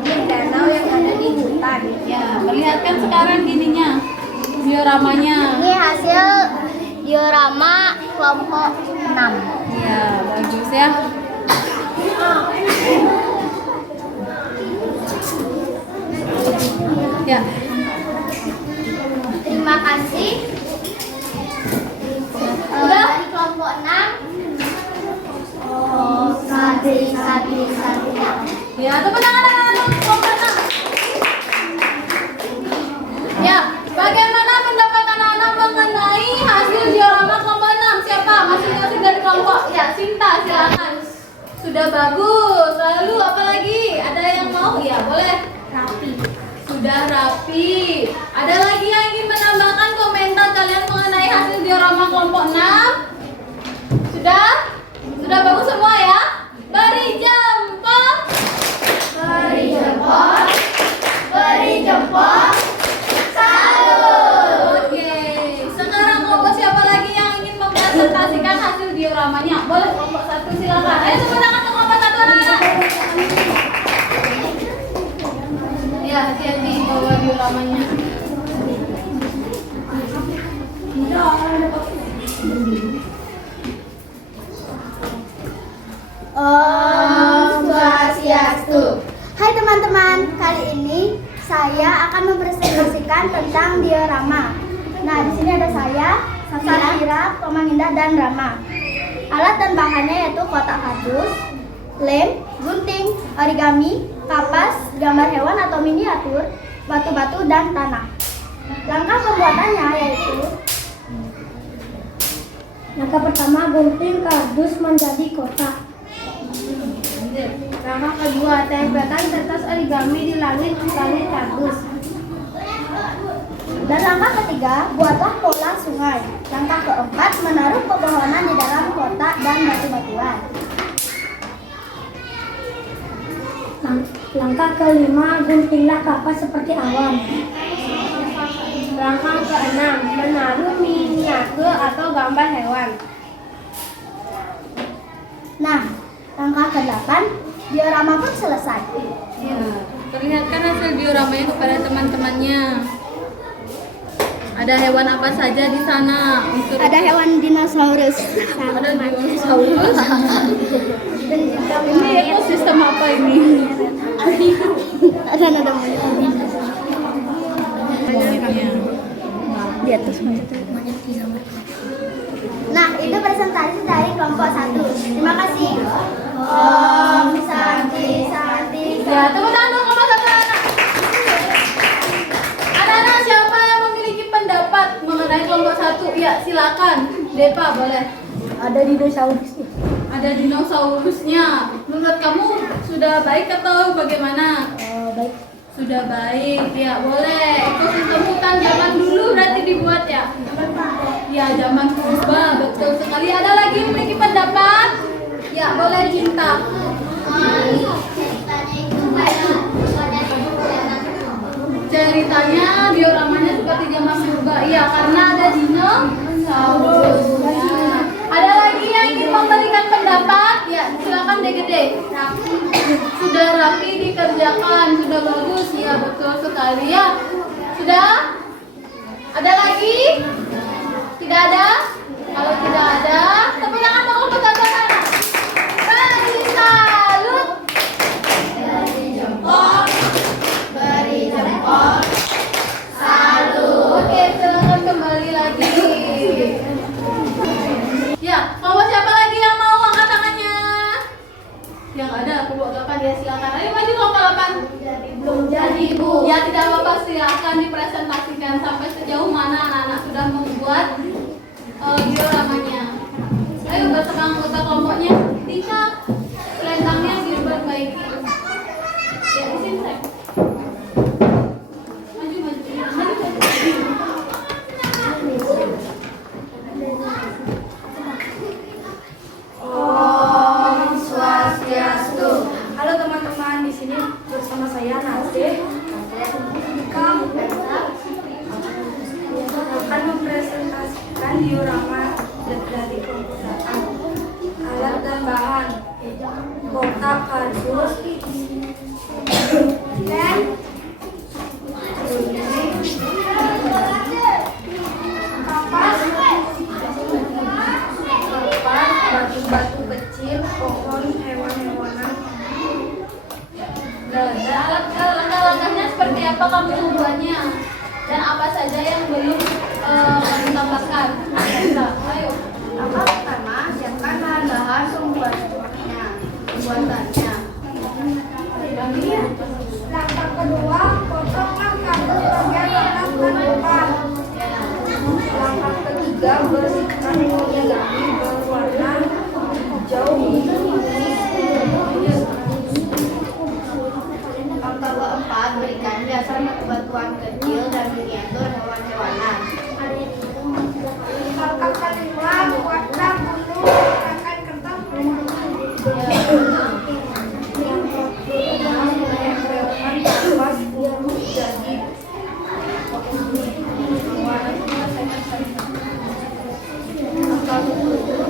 danau yang ada di hutan. Ya, perlihatkan sekarang gininya. Dioramanya. Ini hasil diorama kelompok 6. Ya, bagus ya. Ya, Terima kasih. Udah? Dari kelompok 6. Oh, sadi. ya, tepuk tangan anak-anak kelompok 6. Ya, bagaimana pendapat anak-anak mengenai hasil diorama kelompok 6? Siapa? Masing-masing dari kelompok. Ya, Sinta, silakan. Sudah bagus. Lalu apa lagi? Ada yang mau? Ya, boleh. Rapi. Sudah rapi. Ada lagi yang ingin menambahkan komentar kalian mengenai hasil diorama kelompok 6? Sudah? Sudah bagus semua ya? Beri jempol. Beri jempol. Beri jempol. Salut. Oke. Sekarang kelompok siapa lagi yang ingin mempresentasikan hasil dioramanya? Boleh kelompok 1 silakan. Ayo tepuk tangan untuk kelompok 1 anak-anak. Ya, hati-hati bawa dioramanya. Om Swastiastu. Hai teman-teman, kali ini saya akan mempresentasikan tentang diorama. Nah, di sini ada saya, Safira, Komanginda, dan Rama. Alat dan bahannya yaitu kotak kardus, lem, gunting, origami, kapas, gambar hewan atau miniatur, batu-batu, dan tanah. Langkah pembuatannya yaitu: Langkah pertama, gunting kardus menjadi kotak. Langkah kedua, tempelkan kertas origami di langit kardus. Dan langkah ketiga, buatlah pola sungai. Langkah keempat, menaruh pepohonan di dalam kotak dan batu-batuan. Langkah kelima, guntinglah kapas seperti awan. Langkah keenam, menaruh miniatur atau gambar hewan. Nah, langkah ke-8, diorama pun selesai. Ya, perlihatkan hasil dioramanya kepada teman-temannya. Ada hewan apa saja di sana? Ada hewan dinosaurus. Ada dinosaurus. Ini ekosistem apa ini? Ada nada monyet. Monyetnya. Di atas monyet. Nah, itu presentasi dari kelompok 1. Terima kasih. Om Santi Santi. Ya, tepuk tangan dong kelompok 1 anak. Anak-anak siapa yang memiliki pendapat mengenai kelompok 1? Ya, silakan. Depa boleh. Ada dinosaurusnya. Ada dinosaurusnya. Menurut kamu sudah baik atau bagaimana? Baik. Sudah baik, ya boleh. Ekosistem hutan zaman dulu berarti dibuat ya? Ya, zaman purba, betul sekali. Ada lagi yang memiliki pendapat? Ya, boleh Cinta. Ceritanya itu kayak Ceritanya dioramanya seperti zaman purba. Iya, karena ada dinosaurusnya. Ada lagi yang ingin memberikan pendapat? Ya, silakan Degede. Sudah rapi dikerjakan, sudah bagus. Ya, betul sekali ya. Sudah? Ada lagi? Tidak ada? Kalau tidak ada, tepuk tangan dong untuk anak-anak. Beri salut. Beri jempol. Beri jempol. Salut. Oke, silakan kembali lagi. Ya, kelompok siapa lagi yang mau angkat tangannya? Yang ada kelompok 8 ya, silakan. Ayo maju kelompok 8. Belum jadi, Bu. Ya, tidak apa-apa, silakan dipresentasikan sampai sejauh mana anak-anak sudah membuat dioramanya. Ayo bersama anggota kelompoknya. Tika, selendangnya diperbaiki. Ya, di sini saya. Maju, maju. Om Swastiastu. Halo teman-teman, di sini bersama saya Nasih. Kamu akan mempresentasikan diorama dari komputer, alat dan bahan, kotak, kardus, pen, kapas, batu-batu kecil, pohon, hewan-hewanan. Dan langkah-langkahnya seperti apa kamu membuatnya? Dan apa saja yang belum kamu tambahkan? Ayo. Langkah pertama, siapkan bahan-bahan pembuatannya. Langkah kedua, potonglah kardus bagian atas dan depan. Langkah ketiga, bersihkan poligami berwarna hijau Langkah keempat, berikan dasar batu-batuan kecil dan miniatur hewan-hewanan. Langkah kelima, buatlah gunung menggunakan kertas jadi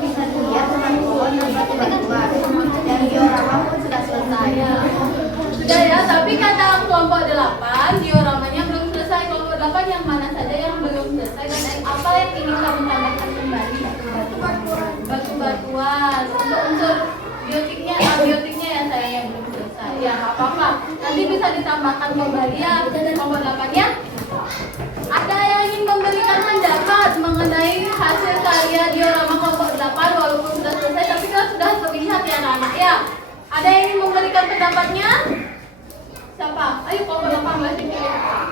Bisa dilihat dengan pohon dan batu-batuan. Dan diorama pun sudah selesai. Sudah ya, tapi kata kelompok 8, dioramanya belum selesai. Kelompok 8 yang mana saja yang belum selesai dan apa yang ingin kamu tambahkan kembali? Batu-batuan. Untuk unsur biotiknya ya saya yang belum selesai. Ya, nggak apa-apa. Nanti bisa ditambahkan kembali ya. Kelompok 8 ya. Ada yang ingin memberikan pendapat mengenai hasil karya diorama kelompok 8 walaupun sudah selesai, tapi kan sudah terlihat ya anak-anak ya. Ada yang ingin memberikan pendapatnya? Siapa? Ayo kelompok 18 ini.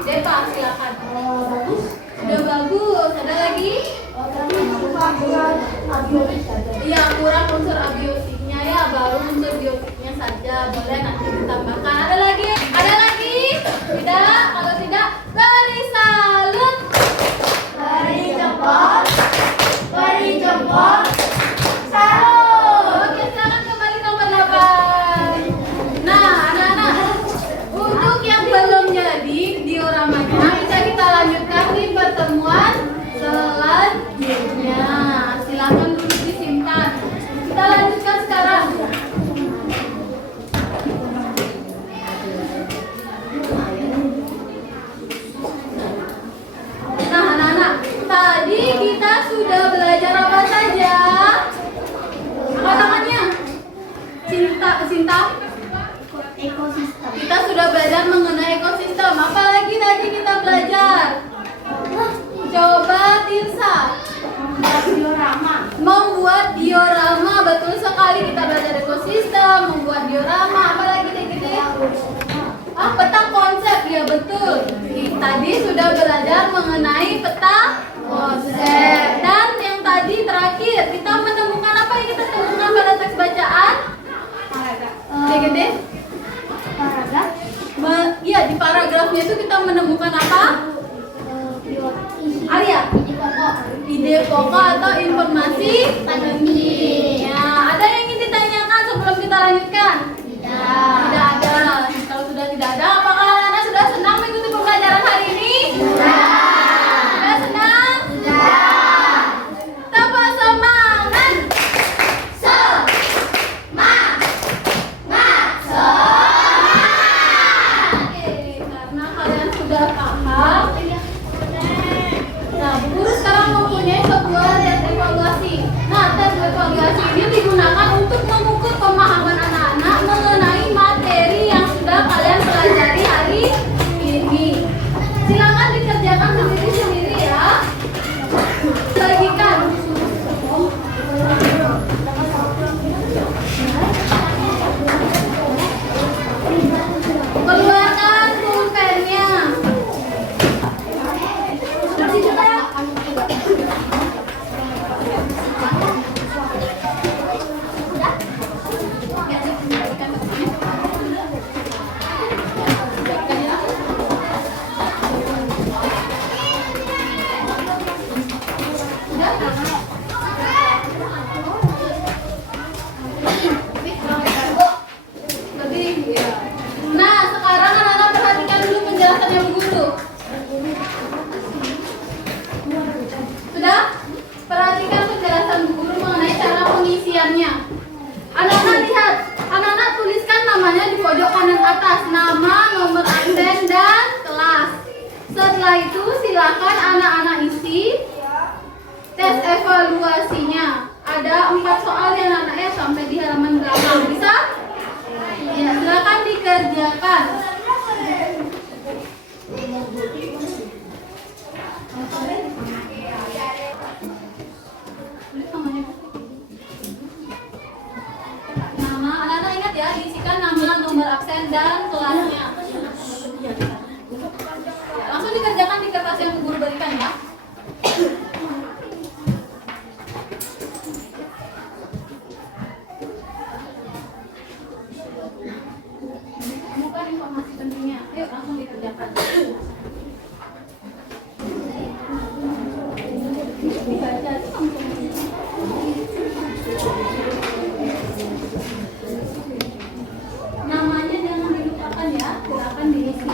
Depa, silakan. Bagus. Sudah bagus. Ada lagi? Iya, kurang unsur abiotiknya ya, baru unsur biotiknya saja. Boleh nanti ditambahkan. Ada lagi? Ada lagi? Tidak? Kalau tidak, beri salut. Beri jempol. Beri jempol. Salut. Oke, silakan kembali kelompok 8. Nah, anak-anak, untuk yang belum jadi dioramanya bisa kita lanjutkan di pertemuan selanjutnya. Silakan dulu disimpan. Kita lanjutkan sekarang. Nah, anak-anak, tadi kita sudah belajar apa saja? Apa namanya? Cinta. Ekosistem. Kita sudah belajar mengenai ekosistem. Apalagi tadi kita belajar? Coba Tirsa. Membuat diorama. Betul sekali, kita belajar ekosistem, membuat diorama. Apalagi deh? Peta konsep, ya betul. Tadi sudah belajar mengenai peta konsep. Dan yang tadi terakhir kita menemukan deh. Paragraf. Iya, di paragrafnya itu kita menemukan apa? Arya, ide pokok atau informasi penting. Ya, ada yang ingin ditanyakan sebelum kita lanjutkan? Tidak ada. Kalau sudah tidak ada, apakah anak-anak sudah senang mengikuti pembelajaran hari ini? Sudah senang? Tambah semangat. Oke, karena kalian sudah paham. Nah, Bu Guru sekarang mempunyai sebuah tes evaluasi. Nah, tes evaluasi ini digunakan untuk mengukur pemahaman anak-anak mengenai materi yang sudah kalian pelajari hari ini. Silakan dikerjakan sendiri-sendiri ya. Bagikan. Keluarkan pulpennya. Nah, sekarang anak-anak perhatikan dulu penjelasannya Bu Guru. Sudah? Perhatikan penjelasan Bu Guru mengenai cara pengisiannya. Anak-anak lihat, anak-anak tuliskan namanya di pojok kanan atas, nama, nomor absen, dan kelas. Setelah itu silakan anak-anak isi tes evaluasinya. Ada 4 soal yang anak-anak sampai di halaman belakang. Bisa? Ya, silakan dikerjakan. Nama, anak-anak ingat ya, diisikan nama, nomor absen, dan kelasnya. Langsung dikerjakan di kertas yang Bu Guru berikan ya. Bukan informasi pentingnya. Ayo langsung dikerjakan. Dibaca langsung. Namanya jangan dilupakan ya, silakan diisi.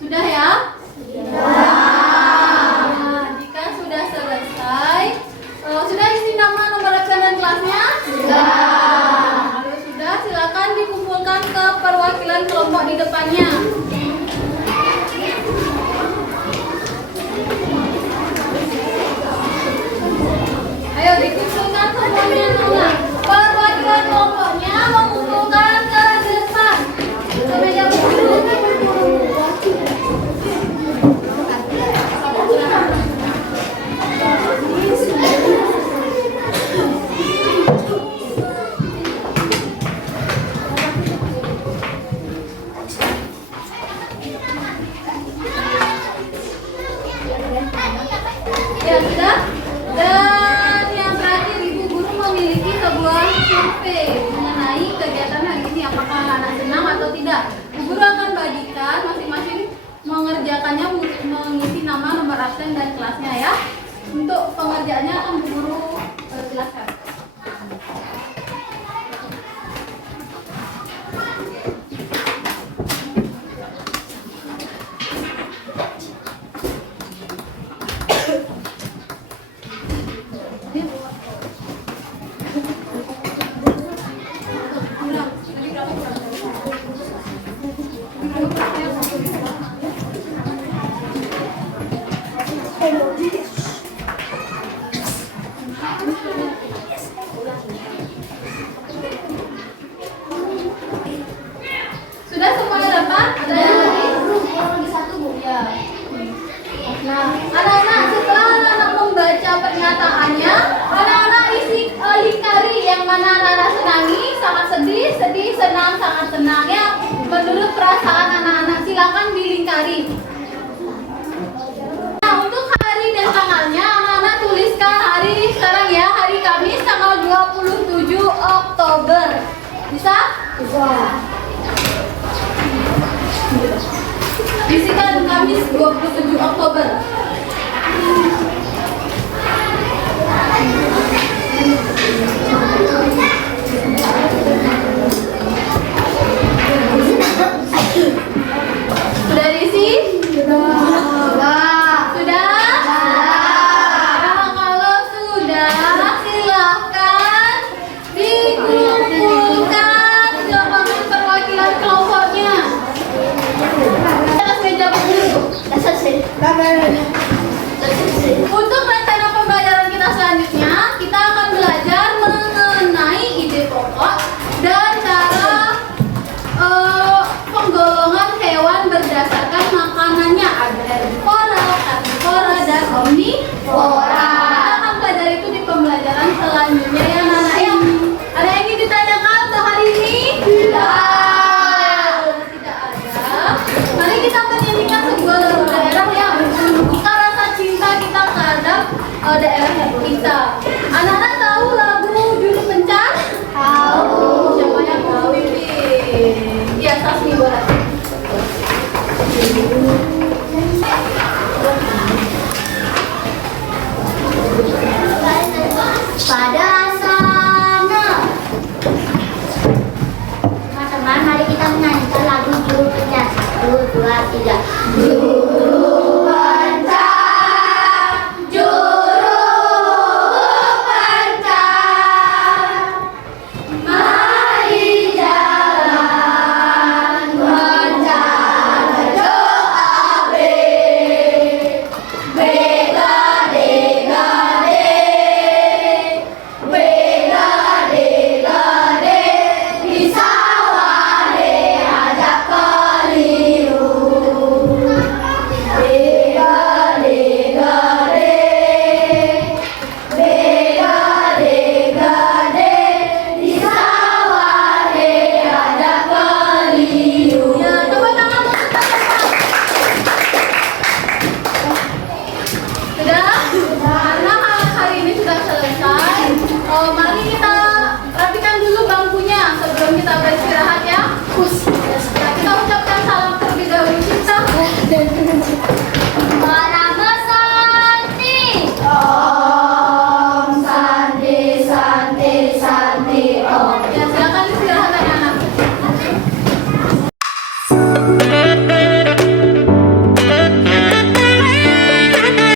Sudah ya? Nah, jika sudah selesai, sudah isi nama, nomor absen, dan kelasnya? Kalau sudah, silakan dikumpulkan ke perwakilan kelompok di depannya. Ayo dikumpulkan semuanya semua. Perwakilan kelompoknya mengumpulkan ke depan. Ke meja Bu Guru. Ya sudah. Dan yang terakhir Ibu Guru memiliki sebuah survei mengenai kegiatan hari ini, apakah anak senang atau tidak. Bu Guru akan bagikan masing-masing mengerjakannya, mengisi nama, nomor absen, dan kelasnya ya. Untuk pengerjaannya akan Bu Guru jelaskan. Tadi berapa? mana Rara senangi? Sangat sedih, sedih, senang, sangat senang ya. Menurut perasaan anak-anak silakan dilingkari. Nah, untuk hari dan tanggalnya anak-anak tuliskan hari sekarang ya, hari Kamis tanggal 27 Oktober. Bisa? Bisa. Isikan Kamis 27 Oktober. Sudah diisi? Sudah. Sudah? Nah, kalau sudah silahkan dikumpulkan jawaban perwakilan kelompoknya. Atas meja dulu. Untuk rencana pembelajaran kita selanjutnya, kita akan belajar mengenai ide pokok dan cara penggolongan hewan berdasarkan makanannya. Ada herbivora, karnivora, dan omnivora. Kita akan belajar itu di pembelajaran selanjutnya ya anak-anak ya. Ada yang ingin ditanyakan untuk hari ini? Tidak. Tidak ada. Mari kita menyanyikan sebuah lagu daerah yang menunjukkan rasa cinta kita terhadap daerah kita. Anak-anak tahu lagu Juru Kencan? Tahu. Siapa yang tahu ini? Ya, Sasmi boleh. Pada sana. Teman-teman, mari kita menyanyikan lagu Juru Kencan. 1, 2, 3. Juru Kencan, Juru Kencan, mari jalan mencari doa Begade, di sawah ajak keliru. Sebelum kita beristirahat ya, kita ucapkan salam terlebih dahulu kita.